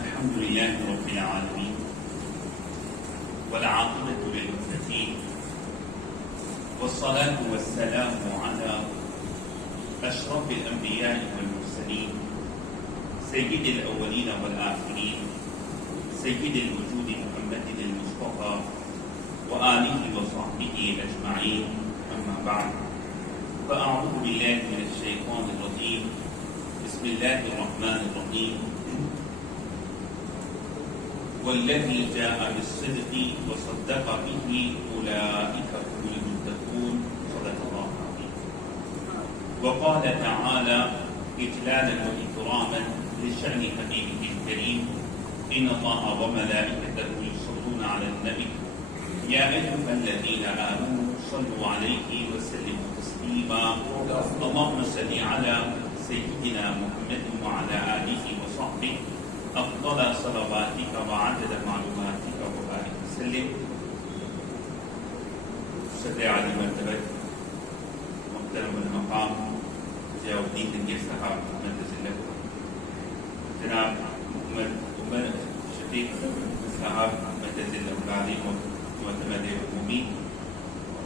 الحمد لله رب العالمين والعاقبة للمتقين والصلاة والسلام على أشرف الأنبياء والمرسلين سيد الأولين والآخرين سيد الوجود محمد المصطفى وآله وصحبه أجمعين، أما بعد، فأعوذ بالله من الشيطان الرجيم، الله الرحمن الرحيم والذي جاء بالصدق وصدق به أولئك هم المتقون صدق الله العظيم. وقال تعالى إجلالا وإكراما لشأن حبيبه الكريم إن الله وملائكته يصلون على النبي يا أيها الذين آمنوا صلوا عليه وسلموا تسليما اللهم صل على سيدنا محمد وعلى آله وصحبه أفضل صلواتك وعدد معلوماتك وبارك وسلم. صدر علی مرتبہ محترم المقام ضیاء الدین دنگیر صاحب جناب عمر شفیق صاحب العالی معتمد عمومی،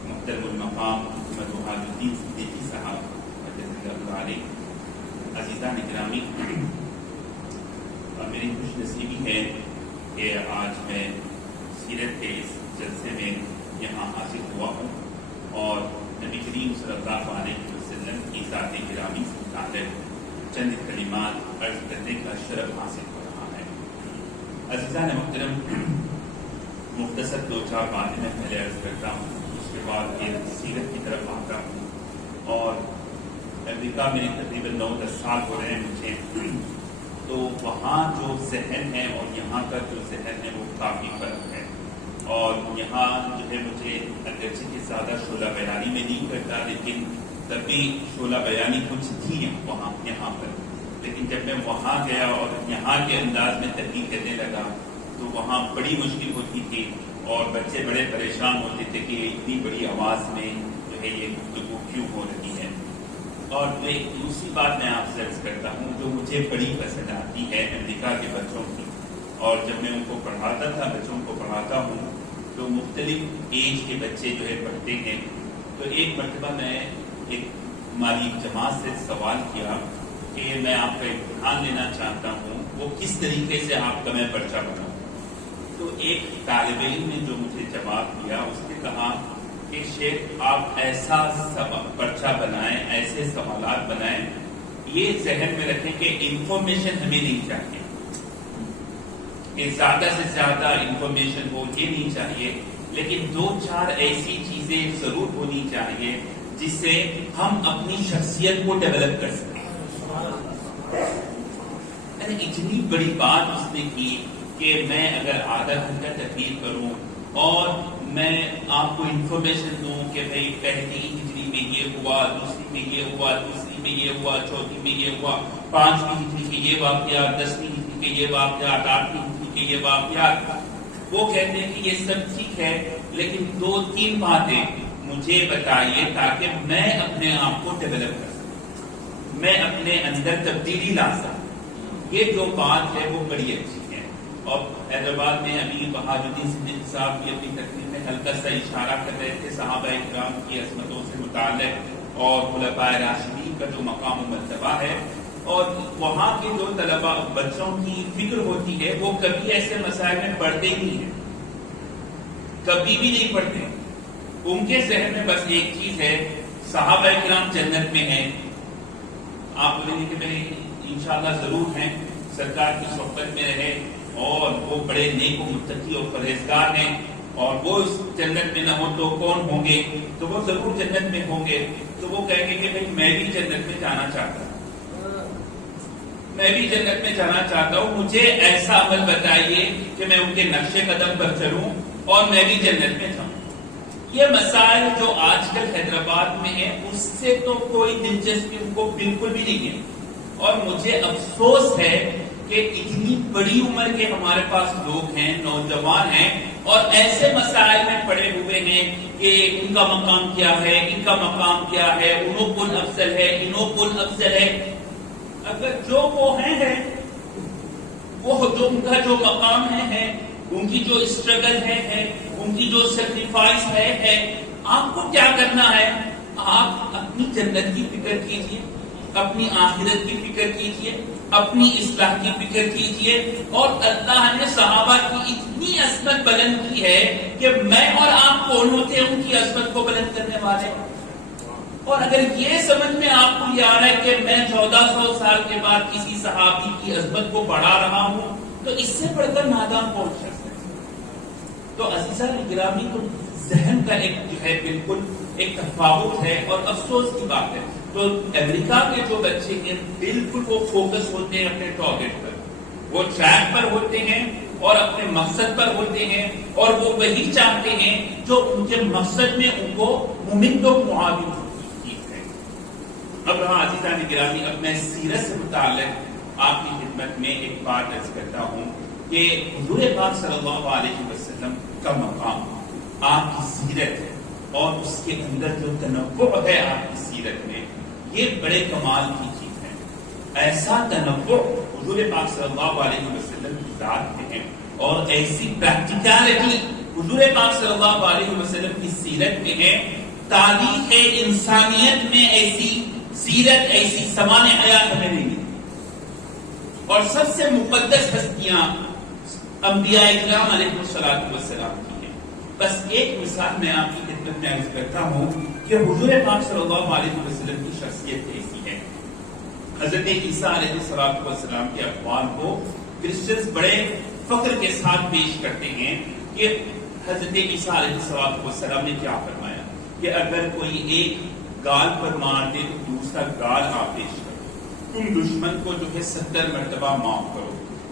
محترم المقام محمد وہاب الدین صدیقی صاحب العالی، عزیزان گرامی، میری خوش نصیبی ہے کہ آج میں سیرت کے اس جلسے میں یہاں حاضر ہوا ہوں اور نبی کریم صلی اللہ علیہ وسلم کی ذات گرامی سے متعلق چند کلمات عرض کرنے کا شرف حاصل ہو رہا ہے. عزیزان محترم، مختصر دو چار باتیں میں پہلے عرض کرتا ہوں، اس کے بعد ایک سیرت کی طرف آتا ہوں. اور امریکہ میں تقریباً 9-10 سال ہو رہے ہیں مجھے، تو وہاں جو ذہن ہے اور یہاں کا جو ذہن ہے وہ کافی فرق ہے. اور یہاں جو ہے مجھے اگرچہ کہ زیادہ شعلہ بیانی میں نہیں کرتا، لیکن تب بھی شعلہ بیانی کچھ تھی وہاں یہاں پر. لیکن جب میں وہاں گیا اور یہاں کے انداز میں تحقیق کرنے لگا تو وہاں بڑی مشکل ہوتی تھی اور بچے بڑے پریشان ہوتے تھے کہ اتنی بڑی آواز میں جو ہے یہ گفتگو کیوں ہو رہی ہے. اور ایک دوسری بات میں آپ سے عرض کرتا ہوں جو مجھے بڑی پسند آتی ہے امریکہ کے بچوں کی، اور جب میں ان کو پڑھاتا تھا، بچوں کو پڑھاتا ہوں تو مختلف ایج کے بچے جو ہے پڑھتے ہیں. تو ایک مرتبہ میں ایک ہماری جماعت سے سوال کیا کہ میں آپ کا امتحان لینا چاہتا ہوں، وہ کس طریقے سے آپ کا میں پرچہ بناؤں. تو ایک طالب علم نے جو مجھے جواب دیا، اس نے کہا کہ شیخ آپ ایسا پرچہ بنائیں، ایسے سوالات بنائیں، یہ ذہن میں رکھیں کہ انفارمیشن ہمیں نہیں چاہیے کہ زیادہ سے زیادہ انفارمیشن ہو، یہ نہیں چاہیے، لیکن 2-4 ایسی چیزیں ضرور ہونی چاہیے جس سے ہم اپنی شخصیت کو ڈیولپ کر سکیں. اتنی بڑی بات اس نے کی کہ میں اگر آدھا گھنٹہ تقریر کروں اور میں آپ کو انفارمیشن دوں کہ بھئی پہلی ہجری میں یہ ہوا، دوسری میں یہ ہوا، تیسری میں یہ ہوا، چوتھی میں یہ ہوا، 5ویں ہجری کے یہ واقعات، 10ویں ہجری کے یہ واقعات، 8ویں ہجری کے یہ واقعات. وہ کہتے ہیں کہ یہ سب ٹھیک ہے، لیکن 2-3 باتیں مجھے بتائیے تاکہ میں اپنے آپ کو ڈیولپ کر سکوں، میں اپنے اندر تبدیلی لا سکوں. یہ جو بات ہے وہ بڑی اچھی ہے. اور حیدرآباد میں ابھی بہاج الدین صدیقی صاحب کی اپنی تقریر میں ہلکا سا اشارہ کر رہے تھے صحابہ اکرام کی عظمتوں سے متعلق اور خلفاء راشدین کا جو مقام و مرتبہ ہے. اور وہاں کے جو طلبہ بچوں کی فکر ہوتی ہے وہ کبھی ایسے مسائل میں پڑھتے ہی نہیں ہیں، کبھی بھی نہیں پڑھتے. ان کے ذہن میں بس ایک چیز ہے، صحابہ اکرام جنت میں ہیں. آپ بولیں گے کہ بھائی انشاءاللہ ضرور ہیں، سرکار کی صحبت میں رہے اور وہ بڑے نیک و متقی اور پرہیزگار ہیں، اور وہ اس جنت میں نہ ہو تو کون ہوں گے؟ تو وہ ضرور جنت میں ہوں گے. تو وہ کہیں گے کہ بھائی میں بھی جنت میں جانا چاہتا ہوں، میں بھی جنت میں جانا چاہتا ہوں، مجھے ایسا عمل بتائیے کہ میں ان کے نقش قدم پر چلوں اور میں بھی جنت میں جاؤں. یہ مسائل جو آج کل حیدرآباد میں ہیں اس سے تو کوئی دلچسپی ان کو بالکل بھی نہیں ہے. اور مجھے افسوس ہے کہ اتنی بڑی عمر کے ہمارے پاس لوگ ہیں، نوجوان ہیں، اور ایسے مسائل میں پڑے ہوئے ہیں کہ ان کا مقام کیا ہے، ان کا مقام کیا ہے، انہوں کل افضل ہے، انہوں کل افضل ہے. اگر جو وہ ہیں وہ جو ان کا جو مقام ہے، ان کی جو اسٹرگل ہے، ان کی جو سیکریفائس ہے، آپ کو کیا کرنا ہے؟ آپ اپنی جنت کی فکر کیجئے، اپنی آخرت کی فکر کیجئے، اپنی اصلاح کی فکر کیجئے. اور اللہ نے صحابہ کی اتنی عظمت بلند کی ہے کہ میں اور آپ کون ہوتے ہیں ان کی عظمت کو بلند کرنے والے؟ اور اگر یہ سمجھ میں آپ کو یہ آ رہا ہے کہ میں 1400 سال کے بعد کسی صحابی کی عظمت کو بڑھا رہا ہوں تو اس سے بڑھ کر نادان کون شخص ہے؟ تو عزیزان گرامی تو ذہن کا ایک جو ہے بالکل ایک تفاوت ہے اور افسوس کی بات ہے. تو امریکہ کے جو بچے ہیں بالکل وہ فوکس ہوتے ہیں اپنے ٹارگٹ پر, وہ ٹریک پر ہوتے ہیں اور اپنے مقصد پر ہوتے ہیں اور وہ وہی چاہتے ہیں جو ان کے مقصد میں ان کو ممد و معاون ہوتی ہے. اب رہا عزیزان گرامی, اب میں سیرت سے متعلق آپ کی خدمت میں ایک بات عرض کرتا ہوں کہ حضور پاک صلی اللہ علیہ وسلم کا مقام, آپ کی سیرت اور اس کے اندر جو تنوع ہے آپ کی سیرت میں, یہ بڑے کمال کی چیز ہے. ایسا تنوع حضور پاک صلی اللہ علیہ وسلم کی ذات میں ہے اور ایسی پریکٹیکلٹی حضور پاک صلی اللہ علیہ وسلم کی سیرت میں ہے. تاریخ انسانیت میں ایسی سیرت, ایسی سمان حیات ہمیں نہیں ملی. اور سب سے مقدس ہستیاں انبیاء کرام علیہ السلام کی ہیں. بس ایک مثال میں آپ کی خدمت میں عرض کرتا ہوں کہ حضور پاک صلی اللہ علیہ وسلم کی شخصیت ایسی ہے. حضرت عیسیٰ علیہ السلام کے اقوال کو کرسچنز بڑے فخر کے ساتھ پیش کرتے ہیں کہ حضرت عیسیٰ علیہ السلام نے کیا فرمایا کہ اگر کوئی ایک گال پر مار دے تو دوسرا گال آپ پیش کرو, تم دشمن کو جو ہے 70 مرتبہ معاف کرو.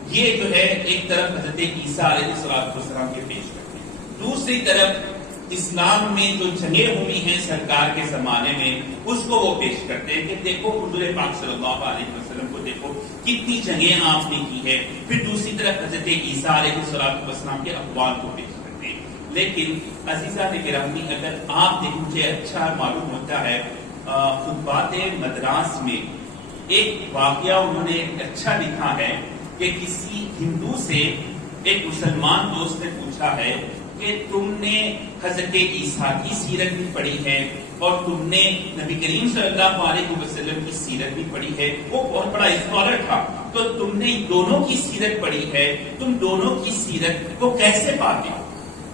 یہ جو ہے ایک طرف حضرت عیسیٰ علیہ السلام کے پیش کرتے ہیں. دوسری طرف اسلام میں جو جنگیں ہوئی ہیں سرکار کے زمانے میں, اس کو وہ پیش کرتے ہیں کہ دیکھو حضور پاک صلی اللہ علیہ وسلم کو دیکھو کتنی جنگیں آپ نے کی ہے. پھر دوسری طرف حضرت عیسیٰ علیہ السلام کے اقوال کو پیش کرتے ہیں. لیکن عزیزان گرامی, اگر آپ دیکھیں, مجھے اچھا معلوم ہوتا ہے خطبات مدراس میں ایک واقعہ انہوں نے اچھا لکھا ہے کہ کسی ہندو سے ایک مسلمان دوست نے پوچھا ہے کہ تم نے حضرت عیسیٰ کی سیرت بھی پڑھی ہے اور تم نے نبی کریم صلی اللہ علیہ وسلم کی سیرت بھی پڑھی ہے. وہ بہت بڑا اسکالر تھا. تو تم نے دونوں کی سیرت پڑھی ہے, تم دونوں کی سیرت کو کیسے پاتے ہو,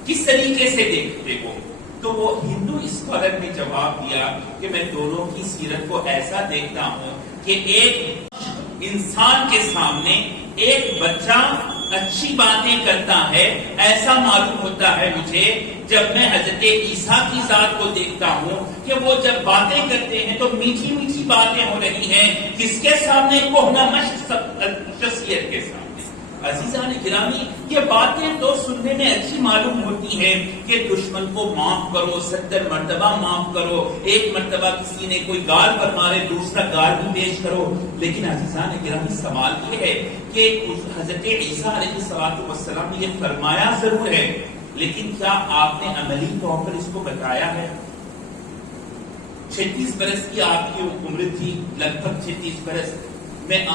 کس طریقے سے دیکھتے ہو؟ تو وہ ہندو اسکالر نے جواب دیا کہ میں دونوں کی سیرت کو ایسا دیکھتا ہوں کہ ایک انسان کے سامنے ایک بچہ اچھی باتیں کرتا ہے, ایسا معلوم ہوتا ہے مجھے جب میں حضرت عیسیٰ کی ذات کو دیکھتا ہوں کہ وہ جب باتیں کرتے ہیں تو میٹھی میٹھی باتیں ہو رہی ہیں. کس کے سامنے؟ کوہنامش شخصیت کے سامنے. عزیزان گرامی, یہ باتیں تو سننے میں اچھی معلوم ہوتی ہیں کہ دشمن کو معاف کرو, 70 مرتبہ معاف کرو, ایک مرتبہ کسی نے کوئی گال پر مارے دوسرا گال بھی پیش کرو. لیکن عزیزان گرامی, سوال یہ ہے کہ حضرت عیسیٰ علیہ السلام نے یہ فرمایا ضرور ہے, لیکن کیا آپ نے عملی طور پر اس کو بتایا ہے؟ 36 برس کی آپ کی عمر تھی, لگ بھگ 36 برس میں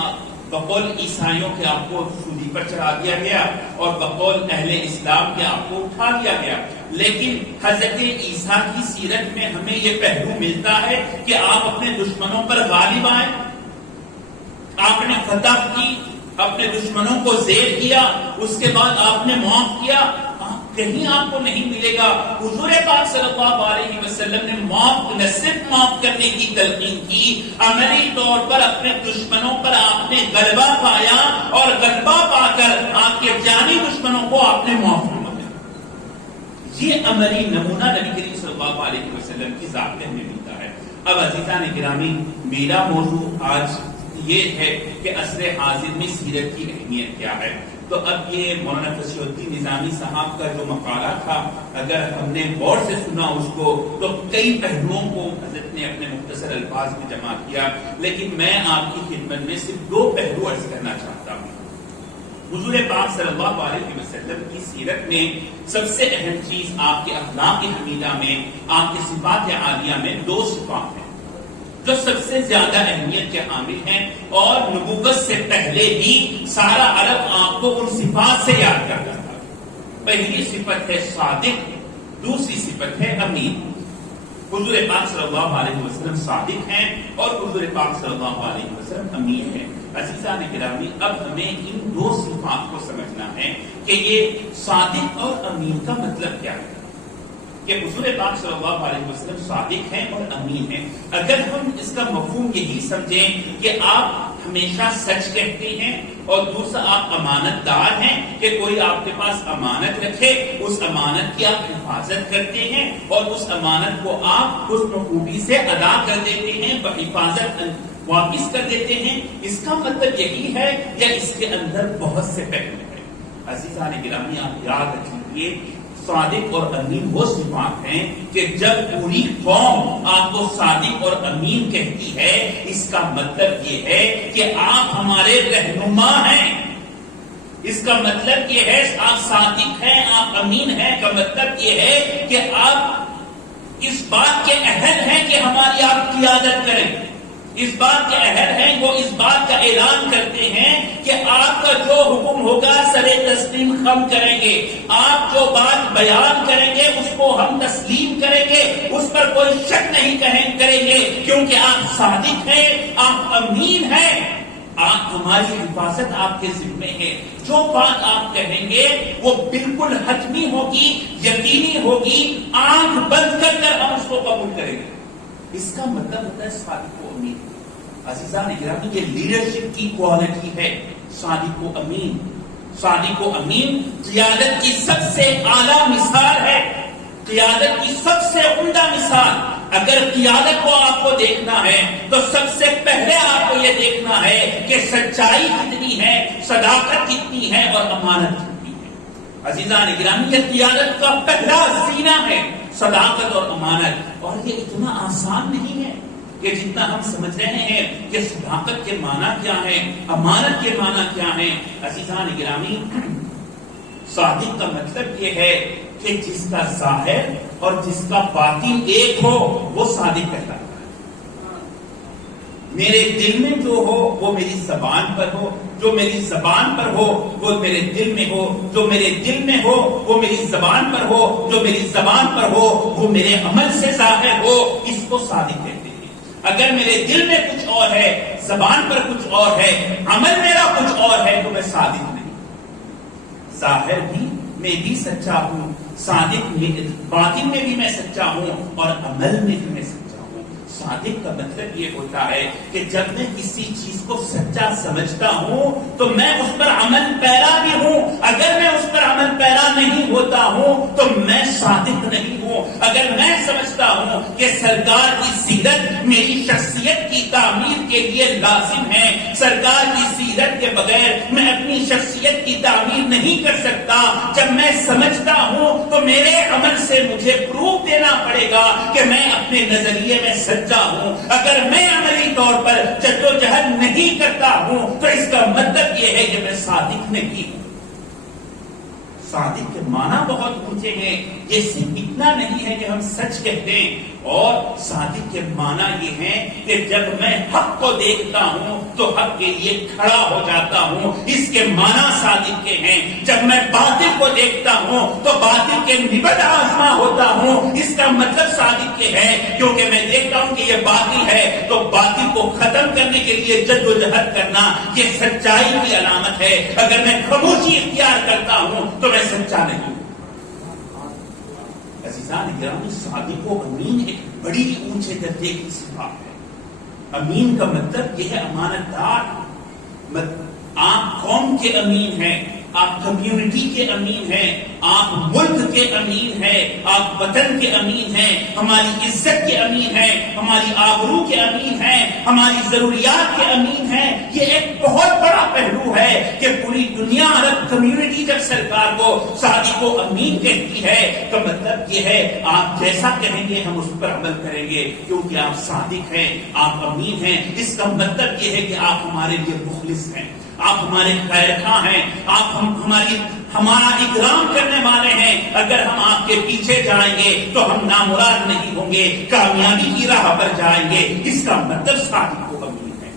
بقول عیسائیوں کے آپ کو سولی پر چڑھا دیا گیا اور بقول اہل اسلام کے آپ کو اٹھا دیا گیا. لیکن حضرت عیسیٰ کی سیرت میں ہمیں یہ پہلو ملتا ہے کہ آپ اپنے دشمنوں پر غالب آئے, آپ نے فتح کی, اپنے دشمنوں کو زیر کیا, اس کے بعد آپ نے معاف کیا. کہیں آپ کو نہیں ملے گا حضور پاک صلی اللہ علیہ وسلم نے نہ صرف معاف کرنے کی تلقین کی, عملی طور پر اپنے دشمنوں پر آپ نے غلبہ پایا اور غلبہ پا کر آپ کے جانی دشمنوں کو آپ نے معاف فرمایا. یہ عملی نمونہ نبی کریم صلی اللہ علیہ وسلم کی ذات میں ہمیں ملتا ہے. اب عزیزان گرامی, میرا موضوع آج یہ ہے کہ عصر حاضر میں سیرت کی اہمیت کیا ہے. تو اب یہ مولانا فصیح الدین نظامی صاحب کا جو مقالہ تھا, اگر ہم نے غور سے سنا اس کو تو کئی پہلوؤں کو حضرت نے اپنے مختصر الفاظ میں جمع کیا. لیکن میں آپ کی خدمت میں صرف 2 پہلو عرض کرنا چاہتا ہوں. حضور پاک صلی اللہ علیہ وسلم کی سیرت میں سب سے اہم چیز آپ کے اخلاق حمیدہ میں, آپ کے صفات عالیہ میں 2 صفات ہیں جو سب سے زیادہ اہمیت کے حامل ہیں, اور نبوت سے پہلے بھی سارا عرب آپ کو ان صفات سے یاد کرتا تھا. پہلی صفت ہے صادق, دوسری صفت ہے امین. حضور پاک صلی اللہ علیہ وسلم صادق ہیں اور حضور پاک صلی اللہ علیہ وسلم امین ہیں. عزیزان گرامی, اب ہمیں ان 2 صفات کو سمجھنا ہے کہ یہ صادق اور امین کا مطلب کیا ہے. کہ حضور پاک صلی اللہ علیہ وسلم صادق ہیں اور امین ہیں. اگر ہم اس کا مفہوم یہی سمجھیں کہ آپ ہمیشہ سچ کہتے ہیں اور دوسرا آپ امانت دار ہیں کہ کوئی آپ کے پاس امانت رکھے اس امانت کی آپ حفاظت کرتے ہیں اور اس امانت کو آپ حسن خوبی سے ادا کر دیتے ہیں, بحفاظت واپس کر دیتے ہیں, اس کا مطلب یہی ہے یا اس کے اندر بہت سے پہلو ہیں؟ عزیزان گرامی, آپ یاد رکھیے صادق اور امین وہ صفات ہیں کہ جب پوری قوم آپ کو صادق اور امین کہتی ہے اس کا مطلب یہ ہے کہ آپ ہمارے رہنما ہیں. اس کا مطلب یہ ہے آپ صادق ہیں, آپ امین ہیں, کا مطلب یہ ہے کہ آپ اس بات کے اہل ہیں کہ ہماری آپ قیادت کریں, اس بات کے اہل ہیں, وہ اس بات کا اعلان کرتے ہیں کہ آپ کا جو حکم ہوگا سر تسلیم ہم کریں گے, آپ جو بات بیان کریں گے اس کو ہم تسلیم کریں گے, اس پر کوئی شک نہیں کریں گے, کیونکہ آپ صادق ہیں, آپ امین ہیں, آپ ہماری حفاظت آپ کے ذمے ہے. جو بات آپ کہیں گے وہ بالکل حتمی ہوگی, یقینی ہوگی, آنکھ بند کر کر ہم اس کو قبول کریں گے. اس کا مطلب ہوتا ہے صادق و امین. عزیزان گرامی, یہ لیڈرشپ کی کوالٹی ہے, صادق و امین. صادق و امین قیادت کی سب سے اعلیٰ مثال ہے, قیادت کی سب سے عمدہ مثال. اگر قیادت کو آپ کو دیکھنا ہے تو سب سے پہلے آپ کو یہ دیکھنا ہے کہ سچائی کتنی ہے, صداقت کتنی ہے اور امانت کتنی ہے. عزیزان گرامی, یہ قیادت کا پہلا زینہ ہے, صداقت اور امانت. اور یہ اتنا آسان نہیں ہے کہ جتنا ہم سمجھ رہے ہیں کہ صداقت کے معنی کیا ہے, امانت کے معنی کیا ہے. عزیزان گرامی, صادق کا مطلب یہ ہے کہ جس کا ظاہر اور جس کا باطن ایک ہو وہ صادق کہلاتا ہے. میرے دل میں جو ہو وہ میری زبان پر ہو, جو میری زبان پر ہو وہ میرے دل میں ہو, جو میرے دل میں ہو وہ میری زبان پر ہو, جو میری زبان پر ہو وہ میرے عمل سے ظاہر ہو, اس کو صادق کہتے ہیں. اگر میرے دل میں کچھ اور ہے, زبان پر کچھ اور ہے, عمل میرا کچھ اور ہے تو میں صادق نہیں. ظاہر بھی میں بھی سچا ہوں, صادق باطن میں بھی میں سچا ہوں اور عمل میں بھی میں سچا ہوں. صادق کا مطلب یہ ہوتا ہے کہ جب میں کسی چیز کو سچا سمجھتا ہوں تو میں اس پر عمل پیرا بھی ہوں. اگر میں اس پر عمل پیرا نہیں ہوتا ہوں تو میں صادق نہیں ہوں. اگر میں سمجھتا ہوں کہ سرکار کی سیرت میری شخصیت کی تعمیر کے لیے لازم ہے, سرکار کی سیرت کے بغیر میں اپنی شخصیت کی تعمیر نہیں کر سکتا, جب میں سمجھتا ہوں تو میرے عمل سے مجھے پروف دینا پڑے گا کہ میں اپنے نظریے میں سچا ہوں. اگر میں عملی طور پر جدوجہد نہیں کرتا ہوں تو اس کا مطلب یہ ہے کہ میں صادق نہیں ہوں. صادق کے معنی بہت اونچے ہیں. یہ صرف اتنا نہیں ہے کہ ہم سچ کہتے ہیں, اور صادق کے معنی یہ ہے کہ جب میں حق کو دیکھتا ہوں تو حق کے لیے کھڑا ہو جاتا ہوں. اس کے معنی صادق کے ہیں. جب میں باطل کو دیکھتا ہوں تو باطل کے نبض آزما ہوتا ہوں. اس کا مطلب صادق کے ہے, کیونکہ میں دیکھتا ہوں کہ یہ باطل ہے تو باطل کو ختم کرنے کے لیے جدوجہد کرنا یہ سچائی کی علامت ہے. اگر میں خاموشی اختیار کرتا ہوں تو میں سچا نہیں. عزیزان گرامی, صادق و امین ایک بڑی اونچے درجے کی صفات ہے. امین کا مطلب یہ ہے امانت دار. آپ قوم کے امین ہیں, آپ کمیونٹی کے امین ہیں, آپ ملک کے امین ہیں, آپ وطن کے امین ہیں, ہماری عزت کے امین ہیں, ہماری آبرو کے امین ہیں, ہماری ضروریات کے امین ہیں. یہ ایک بہت بڑا پہلو ہے کہ پوری دنیا عرب کمیونٹی جب سرکار کو صادق و امین کہتی ہے تو مطلب یہ ہے آپ جیسا کہیں گے ہم اس پر عمل کریں گے, کیونکہ آپ صادق ہیں, آپ امین ہیں. اس کا مطلب یہ ہے کہ آپ ہمارے لیے مخلص ہیں, آپ ہمارے خیر خواہ ہیں, آپ ہمارا اکرام کرنے والے ہیں. اگر ہم آپ کے پیچھے جائیں گے تو ہم نامراد نہیں ہوں گے, کامیابی کی راہ پر جائیں گے. اس کا مطلب صادق و امین ہے.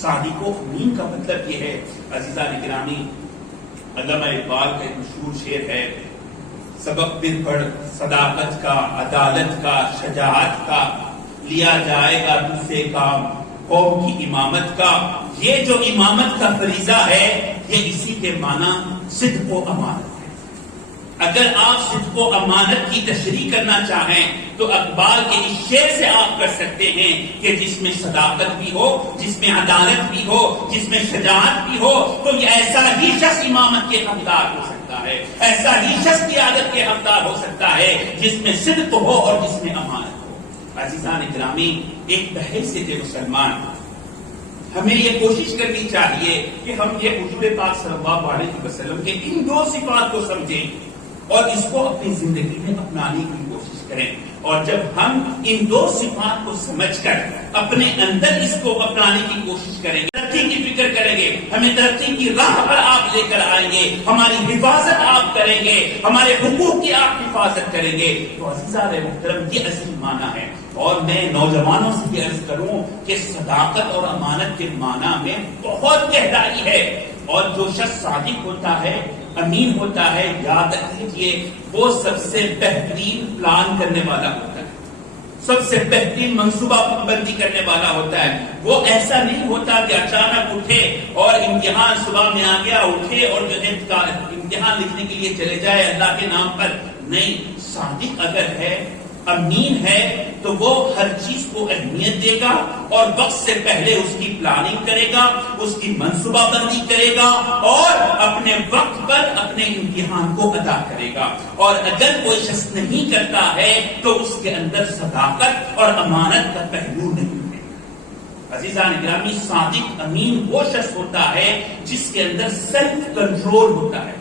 صادق و امین کا مطلب یہ ہے. عزیزان گرامی, علامہ اقبال کا ایک مشہور شعر ہے, سبق پھر پڑھ صداقت کا, عدالت کا, شجاعت کا, لیا جائے گا تجھ سے کام قوم کی امامت کا. یہ جو امامت کا فریضہ ہے یہ اسی کے معنی صدق و امانت ہے. اگر آپ صدق و امانت کی تشریح کرنا چاہیں تو اقبال کے اس شعر سے آپ کر سکتے ہیں کہ جس میں صداقت بھی ہو، جس میں عدالت بھی ہو، جس میں شجاعت بھی ہو، تو یہ ایسا ہی شخص امامت کے حقدار ہو سکتا ہے، ایسا ہی شخص قیادت کے حقدار ہو سکتا ہے جس میں صدق ہو اور جس میں امانت ہو۔ عزیزان گرامی، ایک بحیثیت مسلمان ہمیں یہ کوشش کرنی چاہیے کہ ہم یہ حضور پاک صلی اللہ علیہ وسلم کے ان دو صفات کو سمجھیں اور اس کو اپنی زندگی میں اپنانے کی کوشش کریں، اور جب ہم ان دو صفات کو سمجھ کر اپنے اندر اس کو اپنانے کی کوشش کریں گے، ترقی کی فکر کریں گے، ہمیں ترقی کی راہ پر آپ لے کر آئیں گے، ہماری حفاظت آپ کریں گے، ہمارے حقوق کی آپ حفاظت کریں گے، تو عزیزان محترم یہ عظیم معنی ہے۔ اور میں نوجوانوں سے بھی عرض کروں کہ صداقت اور امانت کے معنی میں بہت گہرائی ہے، اور جو شخص صادق ہوتا ہے، امین ہوتا ہے، یاد رکھیے وہ سب سے بہترین پلان کرنے والا ہوتا ہے، سب سے بہترین منصوبہ بندی کرنے والا ہوتا ہے۔ وہ ایسا نہیں ہوتا کہ اچانک اٹھے اور امتحان صبح میں آ گیا، اٹھے اور جو امتحان لکھنے کے لیے چلے جائے اللہ کے نام پر، نہیں۔ صادق اگر ہے، امین ہے، تو وہ ہر چیز کو اہمیت دے گا اور وقت سے پہلے اس کی پلاننگ کرے گا، اس کی منصوبہ بندی کرے گا اور اپنے وقت پر اپنے امتحان کو ادا کرے گا۔ اور اگر کوئی شخص نہیں کرتا ہے تو اس کے اندر صداقت اور امانت کا پہلو نہیں ہے۔ عزیزان گرامی، صادق امین وہ شخص ہوتا ہے جس کے اندر سیلف کنٹرول ہوتا ہے،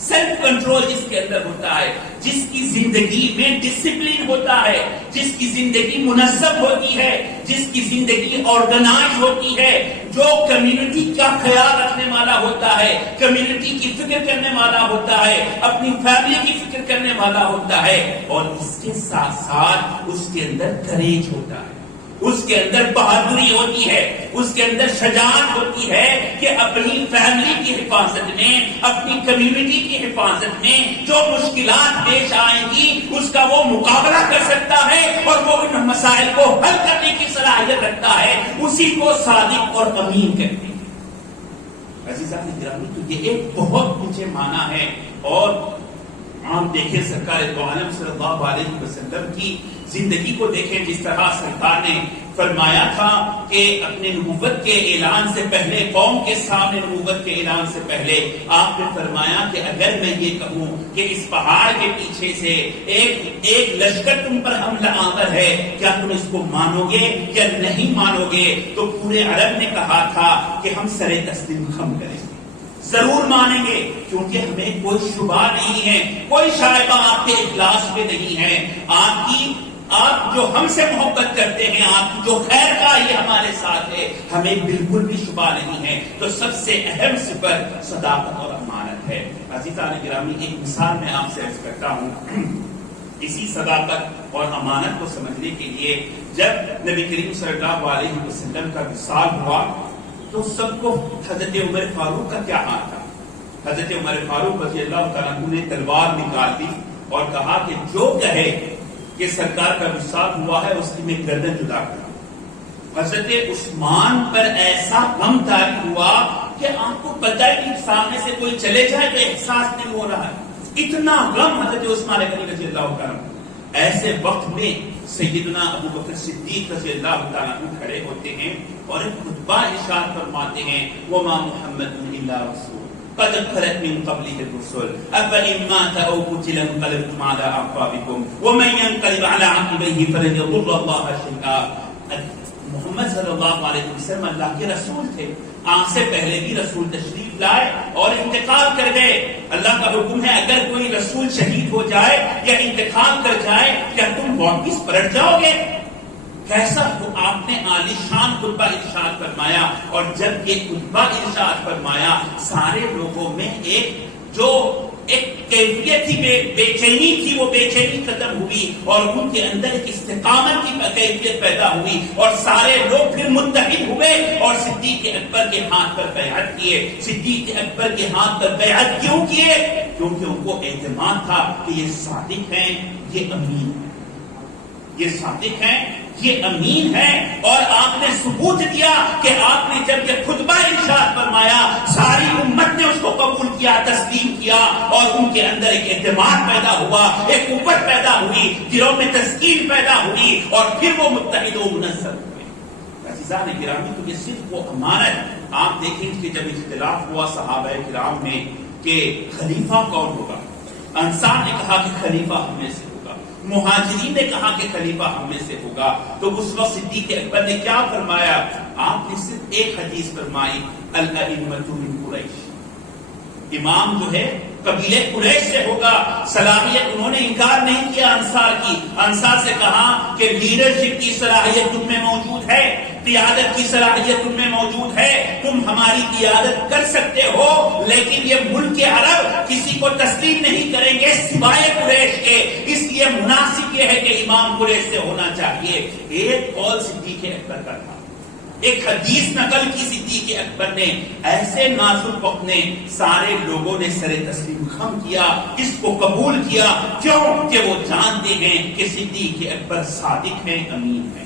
سیلف کنٹرول جس کے اندر ہوتا ہے، جس کی زندگی میں ڈسپلن ہوتا ہے، جس کی زندگی منظم ہوتی ہے، جس کی زندگی آرگنائز ہوتی ہے، جو کمیونٹی کا خیال رکھنے والا ہوتا ہے، کمیونٹی کی فکر کرنے والا ہوتا ہے، اپنی فیملی کی فکر کرنے والا ہوتا ہے، اور اس کے ساتھ ساتھ اس کے اندر کریج ہوتا ہے، اس کے اندر بہادری ہوتی ہے، اس کے اندر شجاعت ہوتی ہے کہ اپنی فیملی کی حفاظت میں، اپنی کمیونٹی کی حفاظت میں جو مشکلات پیش آئیں گی اس کا وہ مقابلہ کر سکتا ہے اور وہ ان مسائل کو حل کرنے کی صلاحیت رکھتا ہے، اسی کو صادق اور امین کہتے ہیں۔ عزیزان گرامی، تو یہ ایک بہت اونچے معنی ہے۔ اور آپ دیکھیں سرکار دو عالم صلی اللہ علیہ وسلم کی زندگی کو دیکھیں، جس طرح سرکار نے فرمایا تھا کہ اپنے نبوت کے اعلان سے پہلے، قوم کے سامنے نبوت کے اعلان سے پہلے آپ نے فرمایا کہ اگر میں یہ کہوں کہ اس پہاڑ کے پیچھے سے ایک لشکر تم پر حملہ آور ہے، کیا تم اس کو مانو گے یا نہیں مانو گے؟ تو پورے عرب نے کہا تھا کہ ہم سر تسلیم خم کریں گے، ضرور مانیں گے، کیونکہ ہمیں کوئی شبہ نہیں ہے، کوئی شائبہ آپ کے اخلاص پہ نہیں ہے، آپ جو ہم سے محبت کرتے ہیں، آپ کی جو خیر کا یہ ہمارے ساتھ ہے، ہمیں بالکل بھی شبہ نہیں ہے۔ تو سب سے اہم صفت صداقت اور امانت ہے۔ عزیزان گرامی، ایک مثال میں آپ سے عرض کرتا ہوں۔ اسی صداقت اور امانت کو سمجھنے کے لیے جب نبی کریم صلی اللہ علیہ وسلم کا وصال ہوا تو سب کو حضرت عمر فاروق کا کیا حال تھا؟ حضرت عمر فاروق رضی اللہ تعالیٰ عنہ نے تلوار نکال دی اور کہا کہ جو کہے کہ سرکار کا وصال ہوا ہے اس کی میں گردن جدا کروں۔ حضرت عثمان پر ایسا غم طاری ہوا کہ آپ کو پتہ ہی نہیں، سامنے سے کوئی چلے جائے تو احساس نہیں ہو رہا ہے، اتنا غم حضرت عثمان غنی رضی اللہ تعالیٰ عنہ۔ ایسے وقت میں سیدنا ابو بکر صدیق رضی اللہ تعالیٰ عنہ کھڑے ہوتے ہیں اور ایک خطبہ ارشاد فرماتے ہیں، وَمَا مُحَمَّدٌ إِلَّا رَسُولٌ قَدْ خَلَتْ مِن قَبْلِهِ الرُّسُلُ أَفَإِن مَّاتَ أَوْ قُتِلَ انقَلَبْتُمْ عَلَىٰ أَعْقَابِكُمْ وَمَن يَنقَلِبْ عَلَىٰ عَقِبَيْهِ فَلَن يَضُرَّ اللَّهَ شَيْئًا۔ محمد صلی اللہ علیہ وسلم اللہ کے رسول تھے، آنکھ سے پہلے بھی رسول تشریف لائے اور انتقال کر گئے۔ اللہ کا حکم ہے اگر کوئی رسول شہید ہو جائے یا انتقال کر جائے کیا تم واپس پلٹ جاؤ گے؟ کیسا تو آپ نے عالی شان خطبہ ارشاد فرمایا، اور جب یہ خطبہ ارشاد فرمایا سارے لوگوں میں ایک کیفیت تھی، بے چینی تھی، وہ بے چینی ختم ہوئی اور ان کے اندر ایک استقامت کی کیفیت پیدا ہوئی اور سارے لوگ پھر متحد ہوئے اور صدیق اکبر کے ہاتھ پر بیعت کیے۔ صدیق اکبر کے ہاتھ پر بیعت کیوں کیے؟ کیونکہ ان کو اعتماد تھا کہ یہ صادق ہیں، یہ امین ہیں، یہ صادق ہیں، یہ امین ہے۔ اور آپ نے ثبوت دیا کہ آپ نے جب یہ خطبہ ارشاد فرمایا ساری امت نے اس کو قبول کیا، تسلیم کیا۔ کیا اور ان کے اندر ایک اعتماد پیدا ہوا، ایک قوت پیدا ہوئی، دلوں میں تسکین پیدا ہوئی اور پھر وہ متحد و منظم ہوئے۔ عزیزان گرامی، تو یہ صرف وہ امانت، آپ دیکھیں کہ جب اختلاف ہوا صحابہ کرام میں کہ خلیفہ کون ہوگا، انصار نے کہا کہ خلیفہ ہم میں سے ہوگا، مہاجرین نے کہا کہ خلیفہ ہم میں سے ہوگا، تو اس وقت صدیق اکبر نے کیا فرمایا؟ آپ نے صرف ایک حدیث فرمائی، الائمۃ من قریش، امام جو ہے قبیلے قریش سے ہوگا۔ صلاحیت انہوں نے انکار نہیں کیا انصار کی، انصار سے کہا کہ لیڈرشپ کی صلاحیت تم میں موجود ہے، قیادت کی صلاحیت تم میں موجود ہے، تم ہماری قیادت کر سکتے ہو، لیکن یہ ملک عرب کسی کو تسلیم نہیں کریں گے سوائے قریش کے، اس لیے مناسب یہ ہے کہ امام قریش سے ہونا چاہیے۔ ایک قول صدیق اکبر کا تھا، ایک حدیث نقل کی صدیق اکبر نے، ایسے نازک وقت نے سارے لوگوں نے سر تسلیم خم کیا، اس کو قبول کیا، کیوں کہ وہ جانتے ہیں کہ صدیق اکبر صادق ہیں، امین ہیں۔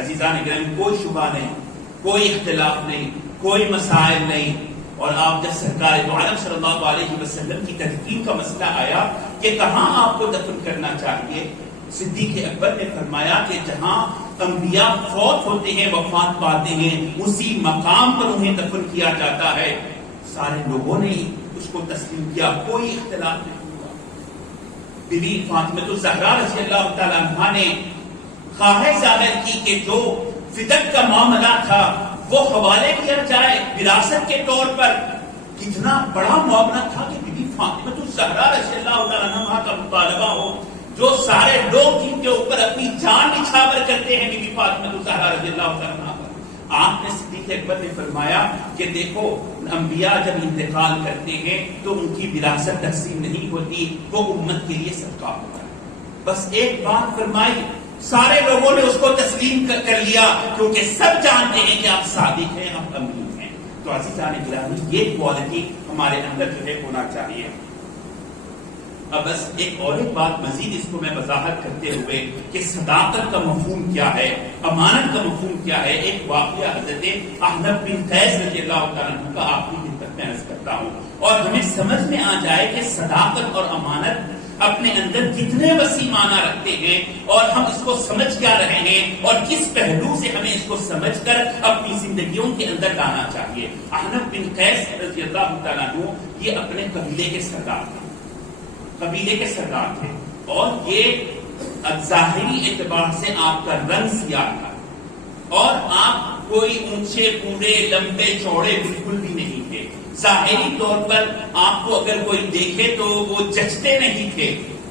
عزیزان گرامی، کوئی شبہ نہیں، کوئی اختلاف نہیں، کوئی مسائل نہیں، اور آپ جب سرکار دو عالم صلی اللہ علیہ وسلم کی تدفین کا مسئلہ آیا کہ کہاں آپ کو دفن کرنا چاہیے، صدیق اکبر نے فرمایا کہ جہاں انبیاء فوت ہوتے ہیں، وفات پاتے ہیں، اسی مقام پر انہیں دفن کیا جاتا ہے۔ سارے لوگوں نے اس کو تسلیم کیا، کوئی اختلاف نہیں ہوا۔ بی بی فاطمہ الزہرا رضی اللہ تعالیٰ عنہا نے خواہش ظاہر کی کہ جو فدق کا معاملہ تھا وہ حوالے کیا جائے وراثت کے طور پر۔ کتنا بڑا معاملہ تھا کہ بی بی فاطمہ الزہرا رضی اللہ تعالیٰ عنہا کا مطالبہ ہو، جو سارے لوگ جن کے اوپر اپنی جان نچھاور کرتے ہیں بی بی فاطمہ الزہرا رضی اللہ تعالیٰ عنہا پر۔ آپ نے صدیق اکبر نے فرمایا کہ دیکھو، انبیاء جب انتقال کرتے ہیں تو ان کی وراثت تقسیم نہیں ہوتی، وہ امت کے لیے صدقہ ہوتا ہے۔ بس ایک بات فرمائی، سارے لوگوں نے اس کو تسلیم کر لیا، کیونکہ سب جانتے ہیں کہ آپ صادق ہیں، آپ امین ہیں۔ تو عزیزان گرامی، یہ کوالٹی ہمارے اندر جو ہے ہونا چاہیے۔ اب بس ایک اور ایک بات مزید اس کو میں وضاحت کرتے ہوئے کہ صداقت کا مفہوم کیا ہے، امانت کا مفہوم کیا ہے، ایک واقعہ حضرت احنف بن قیس رضی اللہ تعالیٰ عنہ کا آپ کی خدمت میں عرض کرتا ہوں، اور ہمیں سمجھ میں آ جائے کہ صداقت اور امانت اپنے اندر کتنے وسیع معنی رکھتے ہیں، اور ہم اس کو سمجھ کیا رہے ہیں، اور کس پہلو سے ہمیں اس کو سمجھ کر اپنی زندگیوں کے اندر لانا چاہیے۔ احنف بن قیس رضی اللہ تعالیٰ عنہ یہ اپنے قبیلے کے سردار تھے، قبیلے کے سردار تھے، اور یہ ظاہری اعتبار سے آپ کا رنگ سیاہ تھا، اور آپ کوئی اونچے پورے لمبے چوڑے بالکل بھی نہیں تھے۔ ظاہری طور پر آپ کو اگر کوئی دیکھے تو وہ جچتے نہیں تھے،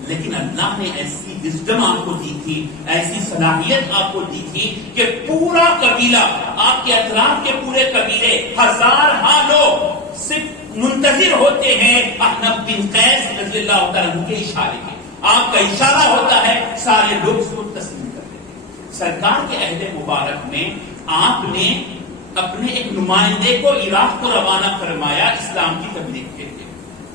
لیکن اللہ نے ایسی وزڈم آپ کو دی تھی، ایسی صلاحیت آپ کو دی تھی کہ پورا قبیلہ، آپ کے اطراف کے پورے قبیلے، ہزارہا لوگ صرف منتظر ہوتے ہیں احنف بن قیس رضی اللہ تعالیٰ عنہ کے اشارے کے۔ آپ کا اشارہ ہوتا ہے، سارے لوگ اس کو تسلیم کر لیتے ہیں۔ سرکار کے عہد مبارک میں آپ نے اپنے ایک نمائندے کو عراق کو روانہ فرمایا اسلام کی تبلیغ کے لیے۔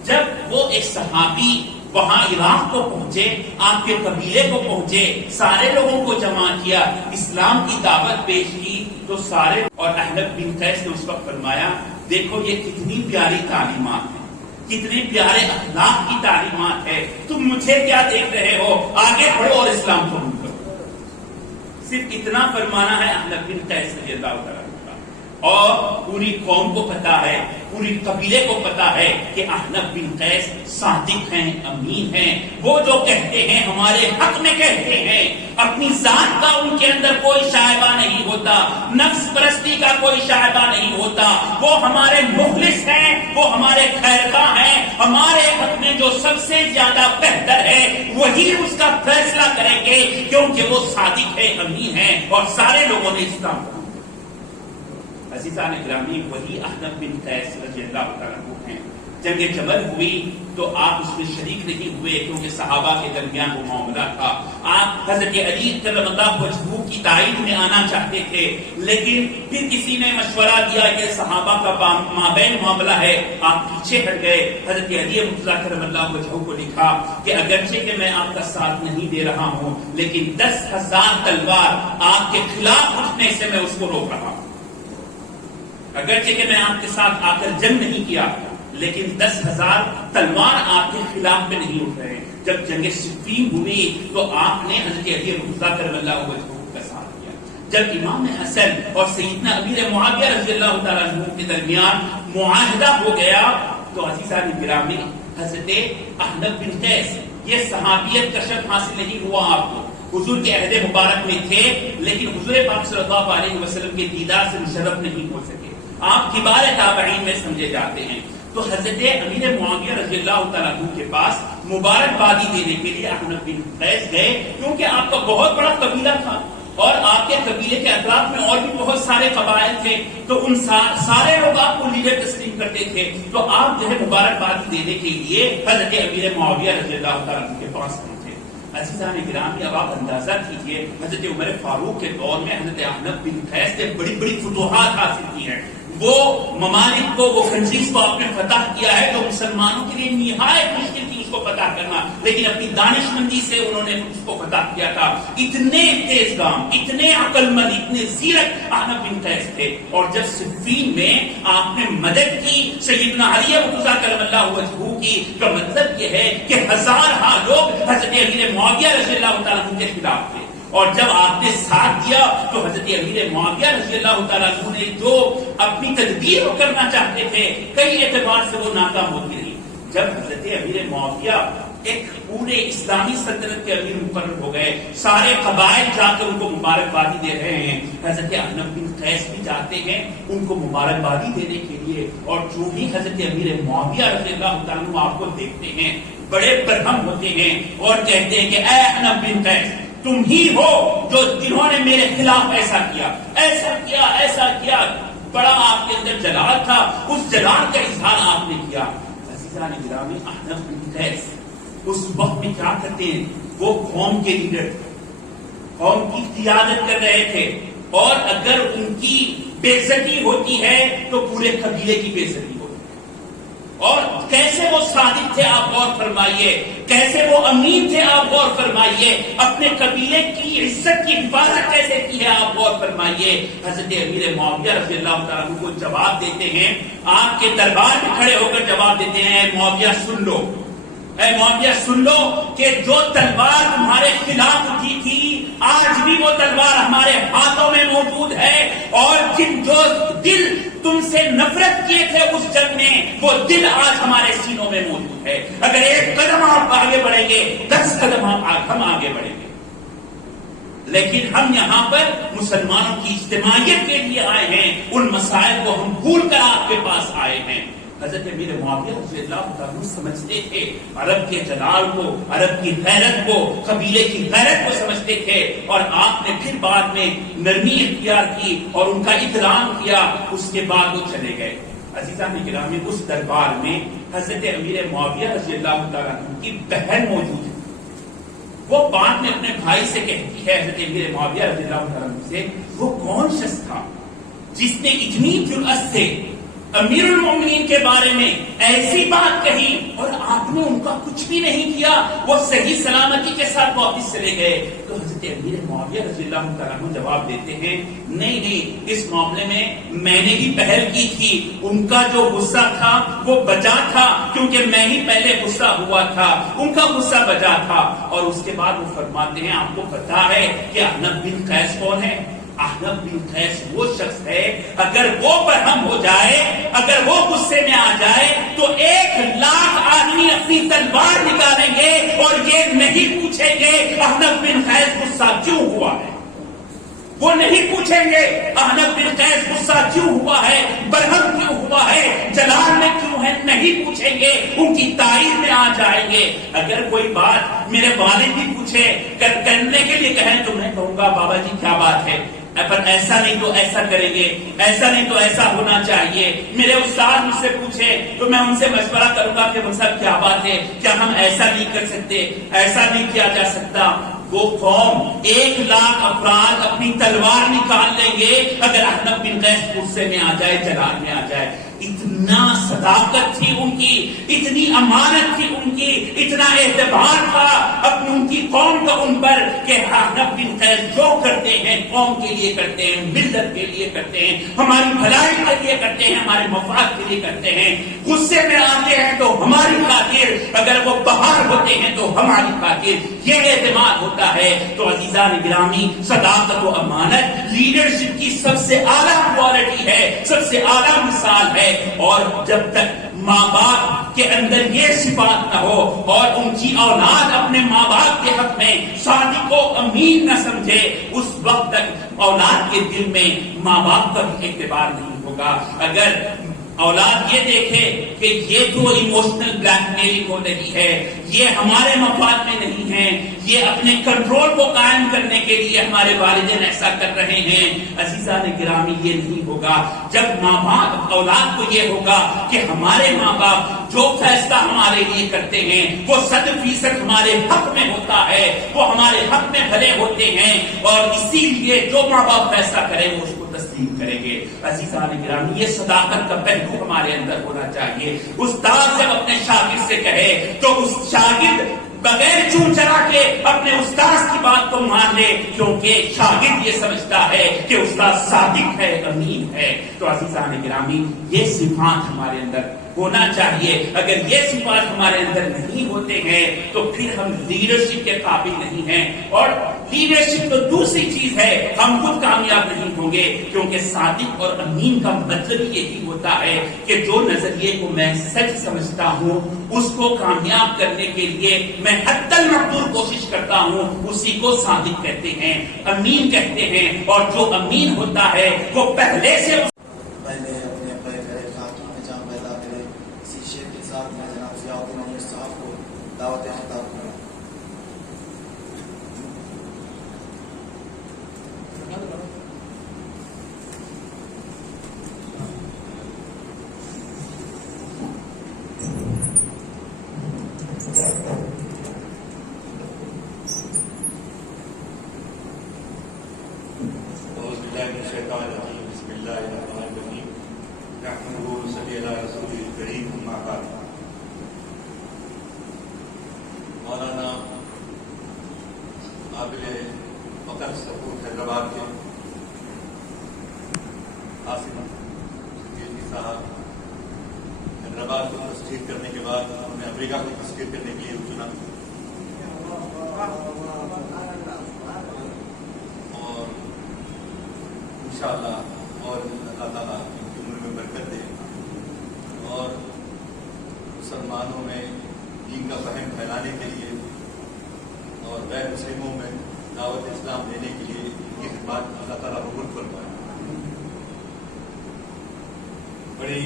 جب وہ ایک صحابی وہاں عراق کو پہنچے، آپ کے قبیلے کو پہنچے، سارے لوگوں کو جمع کیا، اسلام کی دعوت پیش کی، تو سارے، اور احنف بن قیس نے اس وقت فرمایا، دیکھو یہ کتنی پیاری تعلیمات ہیں، کتنے پیارے اخلاق کی تعلیمات ہے، تم مجھے کیا دیکھ رہے ہو، آگے بڑھو اور اسلام قبول کرو۔ صرف اتنا فرمانا ہے احنف بن قیس رضی اللہ تعالیٰ عنہ کا، اور پوری قوم کو پتا ہے، پوری قبیلے کو پتا ہے کہ احنف بن قیس صادق ہیں، امین ہیں، وہ جو کہتے ہیں ہمارے حق میں کہتے ہیں، اپنی ذات کا ان کے اندر کوئی شائبہ نہیں ہوتا، نفس پرستی کا کوئی شائبہ نہیں ہوتا، وہ ہمارے مخلص ہیں، وہ ہمارے خیرخواہ ہیں، ہمارے حق میں جو سب سے زیادہ بہتر ہے وہی اس کا فیصلہ کریں گے، کیونکہ وہ صادق ہے، امین ہیں، اور سارے لوگوں نے اسلام کو۔ عزیزان گرامی، وہی احنف بن قیس رضی اللہ تعالیٰ عنہ ہیں۔ جنگ جمل ہوئی تو آپ اس میں شریک نہیں ہوئے، کیونکہ صحابہ کے درمیان وہ معاملہ تھا۔ آپ حضرت علی کرم اللہ وجہہ کی تائید میں آنا چاہتے تھے، لیکن پھر کسی نے مشورہ دیا کہ صحابہ کا مابین معاملہ ہے، آپ پیچھے ہٹ گئے۔ حضرت علی مرتضیٰ کرم اللہ وجہہ کو لکھا کہ اگرچہ کہ میں آپ کا ساتھ نہیں دے رہا ہوں، لیکن 10,000 تلوار آپ کے خلاف اٹھنے سے میں اس کو روک رہا ہوں۔ اگرچہ کہ میں آپ کے ساتھ آ کر جنگ نہیں کیا، لیکن 10,000 تلوار آپ کے خلاف میں نہیں اٹھ رہے ہیں. جب جنگ صفین ہوئی تو آپ نے حضرت علی رضا کرم اللہ وجہہ کا ساتھ دیا. جب امام حسن اور سیدنا امیر معاویہ رضی اللہ تعالیٰ عنہ کے درمیان معاہدہ ہو گیا تو عزیزان گرامی حضرت احنف بن قیس یہ صحابیت کا شرف حاصل نہیں ہوا آپ کو. حضور کے عہد مبارک میں تھے لیکن حضور پاک صلی اللہ علیہ وسلم کے دیدار سے مشرف نہیں ہو سکے. آپ کبار تابعین میں سمجھے جاتے ہیں. تو حضرت امیر معاویہ رضی اللہ تعالیٰ عنہ کے پاس مبارکبادی دینے کے لیے احنف بن قیس گئے کیونکہ آپ کا بہت بڑا قبیلہ تھا اور آپ کے قبیلے کے اطراف میں اور بھی بہت سارے قبائل تھے. تو ان سارے لوگ آپ کو لیڈر تسلیم کرتے تھے. تو آپ جو ہے مبارکبادی دینے کے لیے حضرت امیر معاویہ رضی اللہ تعالیٰ عنہ کے پاس پہنچے. عزیزان گرامی اب آپ اندازہ کیجئے حضرت عمر فاروق کے دور میں حضرت احنف بن قیس نے بڑی بڑی فتوحات حاصل کی ہیں. وہ ممالک کو وہ کنٹریز کو آپ نے فتح کیا ہے جو مسلمانوں کے لیے نہایت مشکل تھی اس کو فتح کرنا, لیکن اپنی دانش مندی سے انہوں نے اس کو فتح کیا تھا. اتنے تیز گام, اتنے عقل مند, اتنے زیرک احنف بن قیس تھے. اور جب صفین میں آپ نے مدد کی سیدنا علی مرتضیٰ کرم اللہ وجہہ کی, کا مطلب یہ ہے کہ ہزارہا لوگ حضرت امیر معاویہ رضی اللہ تعالیٰ عنہ کے خلاف تھے. اور جب آپ نے ساتھ دیا تو حضرت امیر معاویہ رضی اللہ تعالیٰ عنہ نے جو اپنی تدبیر کرنا چاہتے تھے کئی اعتبار سے وہ ناکام ہوتی رہی. جب حضرت امیر معاویہ ایک پورے اسلامی سلطنت کے امیر مقرر ہو گئے, سارے قبائل جا کر ان کو مبارکبادی دے رہے ہیں. حضرت احنف بن قیس بھی جاتے ہیں ان کو مبارکبادی دینے کے لیے. اور جو بھی حضرت امیر معاویہ رضی اللہ تعالیٰ عنہ آپ کو دیکھتے ہیں بڑے برہم ہوتے ہیں اور کہتے ہیں کہ اے احنف بن قیس تم ہی ہو جو جنہوں نے میرے خلاف ایسا کیا, ایسا کیا, ایسا کیا. بڑا آپ کے اندر جلال تھا, اس جلال کا اظہار آپ نے کیا. عزیزان گرامی احنف بن قیس اس وقت میں کیا کرتے ہیں, وہ قوم کے لیڈر تھے, قوم کی قیادت کر رہے تھے. اور اگر ان کی بے عزتی ہوتی ہے تو پورے قبیلے کی بے عزتی ہوتی ہے. اور کیسے وہ صادق تھے آپ غور فرمائیے, کیسے وہ امین تھے آپ غور فرمائیے, اپنے قبیلے کی عزت کی حفاظت کیسے کی ہے آپ غور فرمائیے. حضرت امیر معاویہ رضی اللہ تعالیٰ عنہ کو جواب دیتے ہیں, آپ کے دربار میں کھڑے ہو کر جواب دیتے ہیں, معاویہ سن لو, اے معاویہ سن لو کہ جو تلوار تمہارے خلاف اٹھی تھی آج بھی وہ تلوار ہمارے ہاتھوں میں موجود ہے. اور جن جو دل تم سے نفرت کیے تھے اس جنگ میں وہ دل آج ہمارے سینوں میں موجود ہے. اگر ایک قدم آپ آگے بڑھیں گے 10 قدم ہم آگے بڑھیں گے. لیکن ہم یہاں پر مسلمانوں کی اجتماعیت کے لیے آئے ہیں, ان مسائل کو ہم بھول کر آپ کے پاس آئے ہیں. حضرت امیر معاویہ رضی اللہ تعالیٰ سمجھتے تھے عرب کے جلال کو, عرب کی غیرت کو, قبیلے کی غیرت کو سمجھتے تھے. اور آپ نے پھر بعد میں نرمی اختیار کی اور ان کا اکرام کیا, اس کے بعد وہ چلے گئے. عزیزان گرامی اس دربار میں حضرت امیر معاویہ رضی اللہ تعالیٰ کی بہن موجود ہے. وہ بعد میں اپنے بھائی سے کہتی ہے حضرت امیر معاویہ رضی اللہ تعالیٰ سے, وہ کون شخص تھا جس نے اتنی جرأت سے امیر المومنین کے بارے میں ایسی بات کہی اور آپ نے ان کا کچھ بھی نہیں کیا, وہ صحیح سلامتی کے ساتھ واپس چلے گئے. تو حضرت امیر معاویہ رضی اللہ تعالیٰ جواب دیتے ہیں, نہیں اس معاملے میں نے ہی پہل کی تھی. ان کا جو غصہ تھا وہ بچا تھا کیونکہ میں ہی پہلے غصہ ہوا تھا, ان کا غصہ بچا تھا. اور اس کے بعد وہ فرماتے ہیں آپ کو پتا ہے کہ احنف بن قیس کون ہے؟ احنف بن قیس وہ شخص ہے اگر وہ برہم ہو جائے, اگر وہ غصے میں آ جائے تو 1,00,000 آدمی اپنی تلوار نکالیں گے اور یہ نہیں پوچھیں گے احنف بن قیس غصہ کیوں ہوا ہے. وہ نہیں پوچھیں گے احنف بن قیس غصہ کیوں ہوا ہے, برہم کیوں ہوا ہے, جلال میں کیوں ہے, نہیں پوچھیں گے, ان کی تعریف میں آ جائیں گے. اگر کوئی بات میرے والد بھی پوچھے کرنے کے لیے کہیں تو میں کہوں گا بابا جی کیا بات ہے, پر ایسا نہیں تو ایسا کریں گے, ایسا نہیں تو ایسا ہونا چاہیے. میرے استاد مجھ سے پوچھے تو میں ان سے مشورہ کروں گا کہ صاحب کیا بات ہے, کیا ہم ایسا نہیں کر سکتے, ایسا نہیں کیا جا سکتا. وہ قوم 1,00,000 افراد اپنی تلوار نکال لیں گے اگر احنف بن قیس غصے میں آ جائے، جلال میں آ جائے. اتنا صداقت تھی ان کی، اتنی امانت تھی ان کی، اتنا اعتبار تھا اپنی ان کی قوم کا ان پر کہ احنف بن قیس جو کرتے ہیں قوم کے لیے کرتے ہیں، ملت کے لیے کرتے ہیں، ہماری بھلائی کے لیے کرتے ہیں، ہمارے مفاد کے لیے کرتے ہیں. غصے میں آتے ہیں تو ہماری خاطر، اگر وہ بہار ہوتے ہیں تو ہماری خاطر. یہ اعتماد ہوتا ہے. تو عزیزان گرامی، صداقت و امانت لیڈرشپ کی سب سے اعلیٰ کوالٹی ہے، سب سے اعلیٰ مثال ہے. اور جب تک ماں باپ کے اندر یہ صفات نہ ہو اور ان کی اولاد اپنے ماں باپ کے حق میں صادق و امین نہ سمجھے، اس وقت تک اولاد کے دل میں ماں باپ کا بھی اعتبار نہیں ہوگا. اگر اولاد یہ دیکھے کہ یہ تو ایموشنل بلیک میلنگ ہو رہی ہے، یہ ہمارے مفاد میں نہیں ہے، یہ اپنے کنٹرول کو قائم کرنے کے لیے ہمارے والدین ایسا کر رہے ہیں، عزیزان گرامی یہ نہیں ہوگا. جب ماں باپ اولاد کو یہ ہوگا کہ ہمارے ماں باپ جو فیصلہ ہمارے لیے کرتے ہیں وہ 100% ہمارے حق میں ہوتا ہے، وہ ہمارے حق میں بھلے ہوتے ہیں، اور اسی لیے جو ماں باپ فیصلہ کرے وہ اس کو تسلیم کریں گے. عزیزان گرامی، یہ صداقت کا پہلو ہمارے اندر ہونا چاہیے. استاد جب اپنے شاگرد سے کہے تو اس شاگرد بغیر چون چلا کے اپنے استاد کی بات کو مان لے، کیونکہ شاگرد یہ سمجھتا ہے کہ استاد صادق ہے، امین ہے. تو عزیزان گرامی، یہ صفات ہمارے اندر ہونا چاہیے. اگر یہ صفات ہمارے اندر نہیں ہوتے ہیں تو پھر ہم لیڈرشپ کے قابل نہیں ہیں. اور لیڈرشپ تو دوسری چیز ہے، ہم خود کامیاب نہیں ہوں گے، کیونکہ صادق اور امین کا مطلب یہی ہوتا ہے کہ جو نظریے کو میں سچ سمجھتا ہوں اس کو کامیاب کرنے کے لیے میں حتی المقدور کوشش کرتا ہوں، اسی کو صادق کہتے ہیں، امین کہتے ہیں. اور جو امین ہوتا ہے وہ پہلے سے پہلے اپنے بڑے خاتون میں جہاں پیدا کرے اسی شیخ کے ساتھ میں جناب ضیاء الدین امیر صاحب کو دعوت خطاب کرا. بسم اللہ الرحمن الرحیم. نحمده ونصلي على رسوله الكريم. اما بعد. مولانا قابل فخر سپور حیدرآباد کے عاصم صدیقی صاحب حیدرآباد کو تشکیل کرنے کے بعد انہوں نے امریکہ کو تشکیل کرنے کے لیے چنا، اور انشاءاللہ اور اللہ تعالیٰ ان کی عمر میں برکت دے اور مسلمانوں میں دین کا فہم پھیلانے کے لیے اور غیر مسلموں میں دعوت اسلام دینے کے لیے ان کی خدمات اللہ تعالیٰ قبول فرمائے. بڑی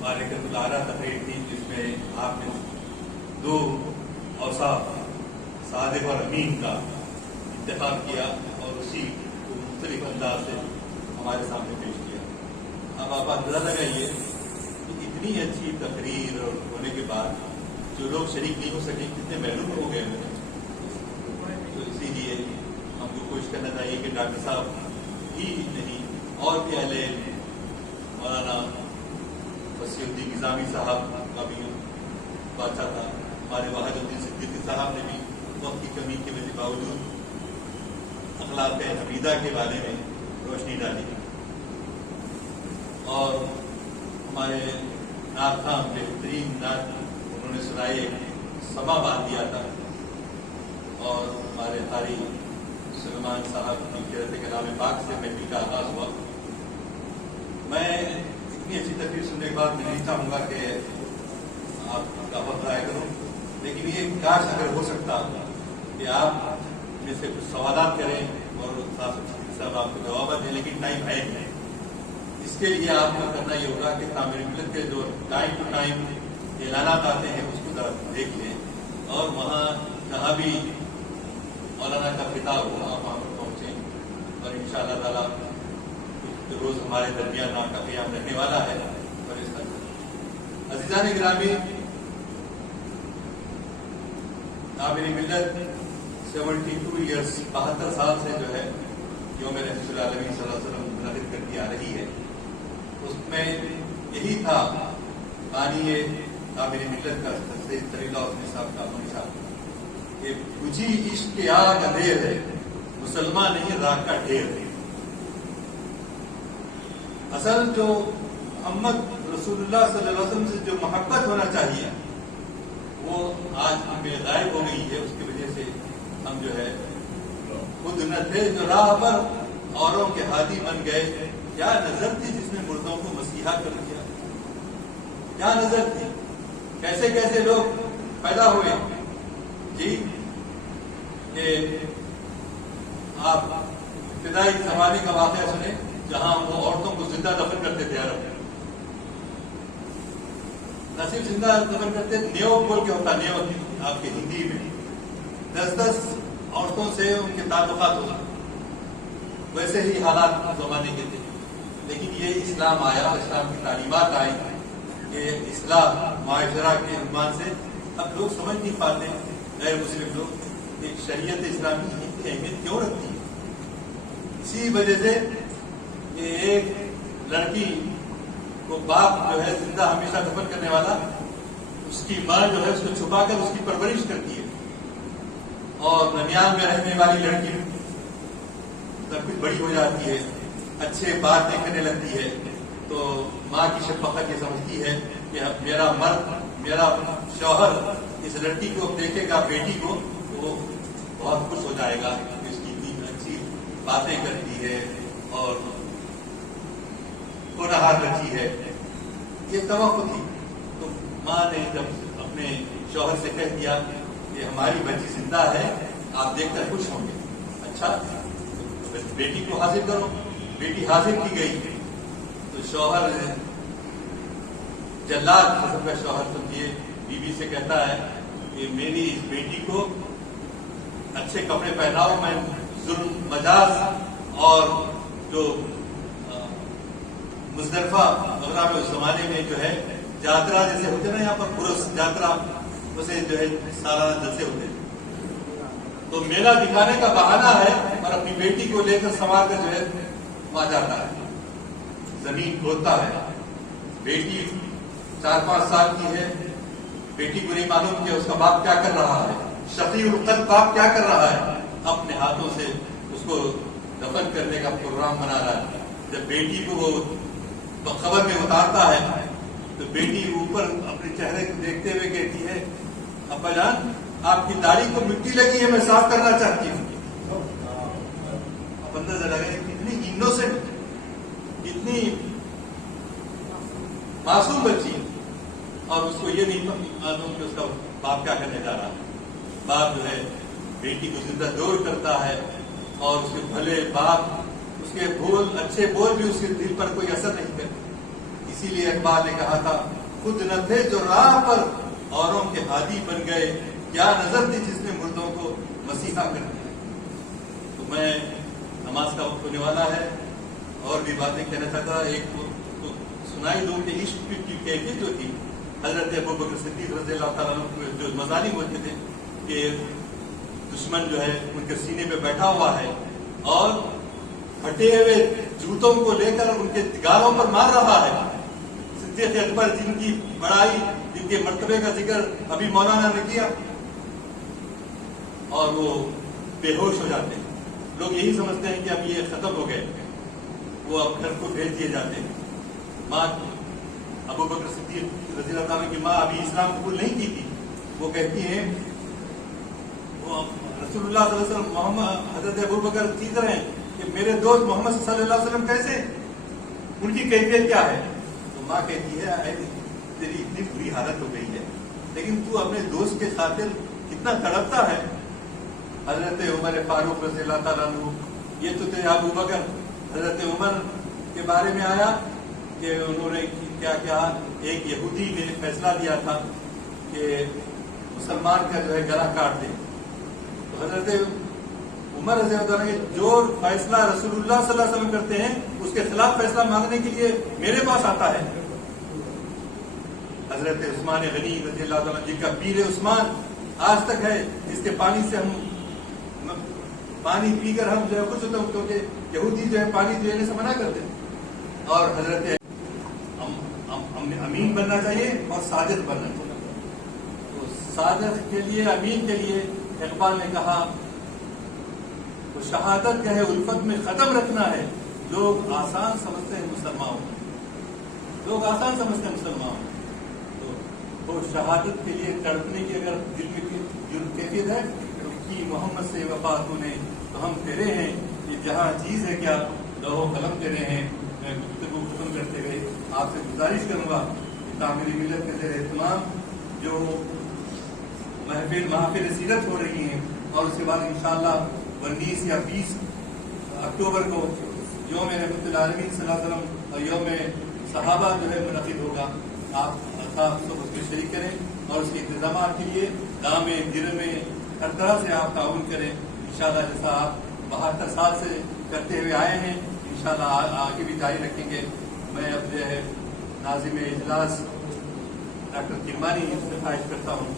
بارکت العاریہ تقریر تھی جس میں آپ نے 2 اوصاف صادق اور امین کا انتخاب کیا اور اسی کو مختلف انداز سے ہمارے سامنے پیش کیا. اب آپ اندازہ لگائیے کہ اتنی اچھی تقریر ہونے کے بعد جو لوگ شریک نہیں ہو سکے کتنے محروم ہو گئے ہیں. تو اسی لیے ہم کو کوشش کرنا چاہیے کہ ڈاکٹر صاحب ہی نہیں اور بھی اہل مولانا وسیع الدین نظامی صاحب کا بھی بادشاہ تھا، ہمارے واحد الدین صدیقی صاحب نے بھی وقت کی کمی کے باوجود اخلاق حمیدہ کے بارے میں روشنی ڈالی، اور ہمارے نعت خواں بہترین نعت انہوں نے سنائے، سما باندھ دیا تھا، اور ہمارے قاری سلمان صاحب کی قرأت کلام پاک سے محفل کا آغاز ہوا. میں اتنی اچھی تقریر سننے کے بعد میں نہیں چاہوں گا کہ آپ کا وقت ضائع کروں، لیکن یہ کاش اگر ہو سکتا کہ آپ میں سے کچھ سوالات کریں اور صاحب آپ کو جواب دیں، لیکن ٹائم ہے نہیں. اس کے لیے آپ کو کرنا یہ ہوگا کہ تعمیر ملت کے جو ٹائم ٹو ٹائم اعلانات آتے ہیں اس کو ذرا دیکھ لیں، اور وہاں جہاں بھی مولانا کا خطاب ہو آپ وہاں پر پہنچیں، اور انشاءاللہ تعالیٰ کچھ روز ہمارے درمیان آپ کا قیام رہنے والا ہے. اور اس طرح عزیزان گرامی، تعمیر ملت 72 ایئرس 72 سال سے جو ہے یوم رحمت العالمین صلی اللہ علیہ وسلم منعقد کرتی آ رہی ہے. اس میں یہی تھا بانی تعمیر ملت کا سید طریق اللہ عثمانی صاحب کا منشا کہ بجھی عشق کے آگ اندھیر ہے، مسلمان نہیں راک کا ڈھیر ہے. اصل جو محمد رسول اللہ صلی اللہ علیہ وسلم سے جو محبت ہونا چاہیے وہ آج ہمیں غائب ہو گئی ہے. اس کی وجہ سے ہم جو ہے خود نہ تھے جو راہ پر اوروں کے ہادی بن گئے. کیا نظر تھی جس نے مردوں کو مسیحا کر دیا؟ کیا نظر تھی؟ کیسے کیسے لوگ پیدا ہوئے جی کہ آپ ابتدائی زمانے کا واقعہ سنیں جہاں وہ عورتوں کو زندہ دفن کرتے تھے. عرب نہ صرف زندہ دفن کرتے، نیو بول کے ہوتا، نیو آپ کے ہندی میں 10 عورتوں سے ان کے تعلقات ہوتا. ویسے ہی حالات زمانے کے تھے. لیکن یہ اسلام آیا، اسلام کی تعلیمات آئی کہ اصلاح معاشرہ کے عنوان سے اب لوگ سمجھ نہیں پاتے، غیر مسلم لوگ، کہ شریعت اسلامی کی اہمیت کیوں رکھتی ہے. اسی وجہ سے کہ ایک لڑکی کو باپ جو ہے زندہ ہمیشہ دفن کرنے والا، اس کی ماں جو ہے اس کو چھپا کر اس کی پرورش کرتی ہے، اور ننیال میں رہنے والی لڑکی سب کچھ بڑی ہو جاتی ہے، اچھے باتیں کرنے لگتی ہے، تو ماں کی شفقت یہ سمجھتی ہے کہ میرا مرد، میرا شوہر اس لڑکی کو دیکھے گا، بیٹی کو، وہ بہت خوش ہو جائے گا. اس کی اتنی اچھی باتیں کرتی ہے اور ہونہار رچی ہے. یہ توقع تھی. تو ماں نے جب اپنے شوہر سے کہہ دیا کہ ہماری بچی زندہ ہے، آپ دیکھ کر خوش ہوں گے. اچھا بیٹی کو حاضر کرو. بیٹی حاضر کی گئی تو شوہر جلاد قسم کا شوہر سمجھیے بیوی سے کہتا ہے کہ میری اس بیٹی کو اچھے کپڑے پہناؤ. میں ظلم، مجاز اور جو مزدلفہ وغیرہ میں اس زمانے میں جو ہے جاترا جیسے ہوتے نا، یہاں پر پورس جاترا اسے جو ہے سالانہ جلسے ہوتے ہیں، تو میلہ دکھانے کا بہانہ ہے اور اپنی بیٹی کو لے کر سنوار کر جو ہے وہاں جاتا ہے. زمین کھودتا ہے. بیٹی 4-5 سال کی ہے. بیٹی کو نہیں معلوم کہ اس کا باپ کیا کر رہا ہے. شقی القلب باپ کیا کر رہا ہے، اپنے ہاتھوں سے اس کو دفن کرنے کا پروگرام بنا رہا ہے. جب بیٹی کو وہ خبر میں اتارتا ہے تو بیٹی اوپر اپنے چہرے کو دیکھتے ہوئے کہتی ہے، ابا جان آپ کی داڑھی کو مٹی لگی ہے، میں صاف کرنا چاہتی ہوں. اب اندازہ لگا کتنی انوسنٹ، کتنی معصوم بچی، اور اس کو یہ نہیں معلوم کہ اس کا باپ کیا کرنے جا رہا ہے. باپ جو ہے بیٹی کو زندہ دور کرتا ہے اور اس کے بھلے باپ، اس کے بول، اچھے بول بھی اس کے دل پر کوئی اثر نہیں کرتے. اسی لیے اقبال نے کہا تھا، خود نہ تھے جو راہ پر اوروں کے ہادی بن گئے، کیا نظر تھی جس نے مردوں کو مسیحا کر دیا. تو میں نماز کا وقت ہونے والا ہے، اور بھی باتیں کہنا چاہتا. ایک تو سنائی دوں کہ عشق کی کیفیت جو تھی حضرت ابوبکر صدیق رضی اللہ تعالیٰ عنہ جو مظالم ہوتے تھے کہ دشمن جو ہے ان کے سینے پہ بیٹھا ہوا ہے اور پھٹے ہوئے جوتوں کو لے کر ان کے گالوں پر مار رہا ہے. صدیق اکبر جن کی بڑائی، جن کے مرتبے کا ذکر ابھی مولانا نے کیا، اور وہ بے ہوش ہو جاتے ہیں. لوگ یہی سمجھتے ہیں کہ اب یہ ختم ہو گئے، وہ اب گھر کو بھیج دیے جاتے ہیں. ماں ابوبکر صدیق رضی اللہ تعالیٰ کی ماں ابھی اسلام قبول نہیں کی تھی. وہ کہتی ہیں، وہ رسول اللہ صلی اللہ علیہ وسلم محمد حضرت ابوبکر چیز رہے ہیں کہ میرے دوست محمد صلی اللہ علیہ وسلم کیسے، ان کی کیفیت کیا ہے. تو ماں کہتی ہے، اے تیری اتنی بری حالت ہو گئی ہے، لیکن تو اپنے دوست کے خاطر کتنا تڑپتا ہے. حضرت عمر فاروق رضی اللہ تعالیٰ عنہ، یہ تو تھے ابوبکر. حضرت عمر کے بارے میں آیا کہ انہوں نے کیا کیا، ایک یہودی نے فیصلہ دیا تھا کہ مسلمان کا جو ہے گلا کاٹ دے. تو حضرت عمر رضی اللہ عنہ جو فیصلہ رسول اللہ صلی اللہ علیہ وسلم کرتے ہیں اس کے خلاف فیصلہ مانگنے کے لیے میرے پاس آتا ہے. حضرت عثمان غنی رضی اللہ عنہ جن کا پیر عثمان آج تک ہے، جس کے پانی سے ہم پانی پی کر ہم جو ہے خوش ہوتے ہیں، کیونکہ یہودی جو ہے پانی دینے سے منع کرتے ہیں، اور حضرت امین بننا چاہیے اور صادق بننا چاہیے. تو صادق کے لیے، امین کے لیے اقبال نے کہا تو شہادت جو ہے الفت میں ختم رکھنا ہے. لوگ آسان سمجھتے ہیں مسلمان، لوگ آسان سمجھتے ہیں مسلمان. تو شہادت کے لیے تڑپنے کی اگر دل میں کیفیت ہے تو کی محمد سے وفا تو نے تو ہم تیرے ہیں. یہ جہاں چیز ہے کیا لوہ قلم تیرے ہیں. میں گفتگو ختم کرتے ہوئے آپ سے گزارش کروں گا کہ تعمیری ملت کے زیر اہتمام جو محافل سیرت ہو رہی ہیں، اور اس کے بعد انشاءاللہ 19 یا 20 اکتوبر کو یوم رحمت العالمین صلی اللہ علیہ وسلم اور یوم صحابہ جو ہے منعقد ہوگا. آپ سب اس میں شریک کریں اور اس کے انتظامات کے لیے گاؤں میں، ضلع میں ہر طرح سے آپ تعاون کریں. انشاءاللہ جیسا آپ 72 سال سے کرتے ہوئے آئے ہیں انشاءاللہ آگے بھی جاری رکھیں گے. میں اب جو ہے ناظم اجلاس ڈاکٹر کرمانی سے خواہش کرتا ہوں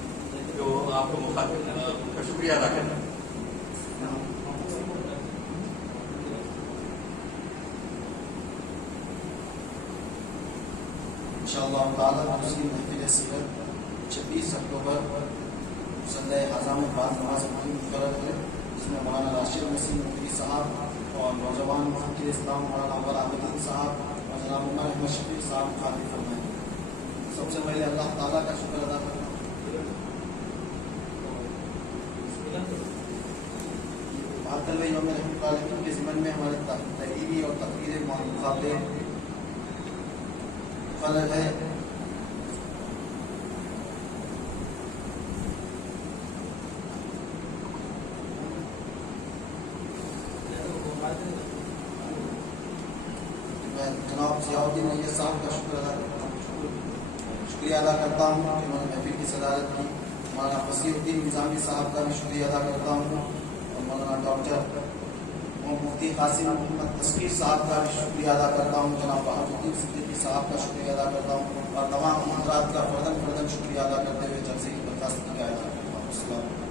جو آپ کو مخاطب کا شکریہ ادا کرتا ہوں. انشاءاللہ تعالیٰ دوسری محفل سیرت 26 اکتوبر مسلح اعظم میں بعد نماز مقرر ہے، جس میں مولانا راشد مسیح مفتی صاحب اور نوجوان مفتی اسلام مولانا اول عابدین صاحب اور جناب عمر احمد شفیق صاحب خاطر فرمائیں. سب سے پہلے اللہ تعالیٰ کا شکر ادا کرتا ہوں. بہترویں یوم رحمت العالمین کے ضمن میں ہمارے تحریری اور تقریر مقابلے فلک ہے. میں جناب ضیاء الدین نیت صاحب کا شکریہ ادا کرتا ہوں کہ انہوں نے محفل کی صدارت کی. مولانا فصیح الدین نظامی صاحب کا بھی شکریہ ادا کرتا ہوں، اور مولانا ڈاکٹر مفتی قاسم محمد تسکیر صاحب کا بھی شکریہ ادا کرتا ہوں. جناب بہاد الدین صدیقی صاحب کا شکریہ ادا کرتا ہوں، اور تمام حضرات کا فردن شکریہ ادا کرتے ہوئے جلسے کی برخاستگی کا اعلان کرتا ہوں. السلام علیکم.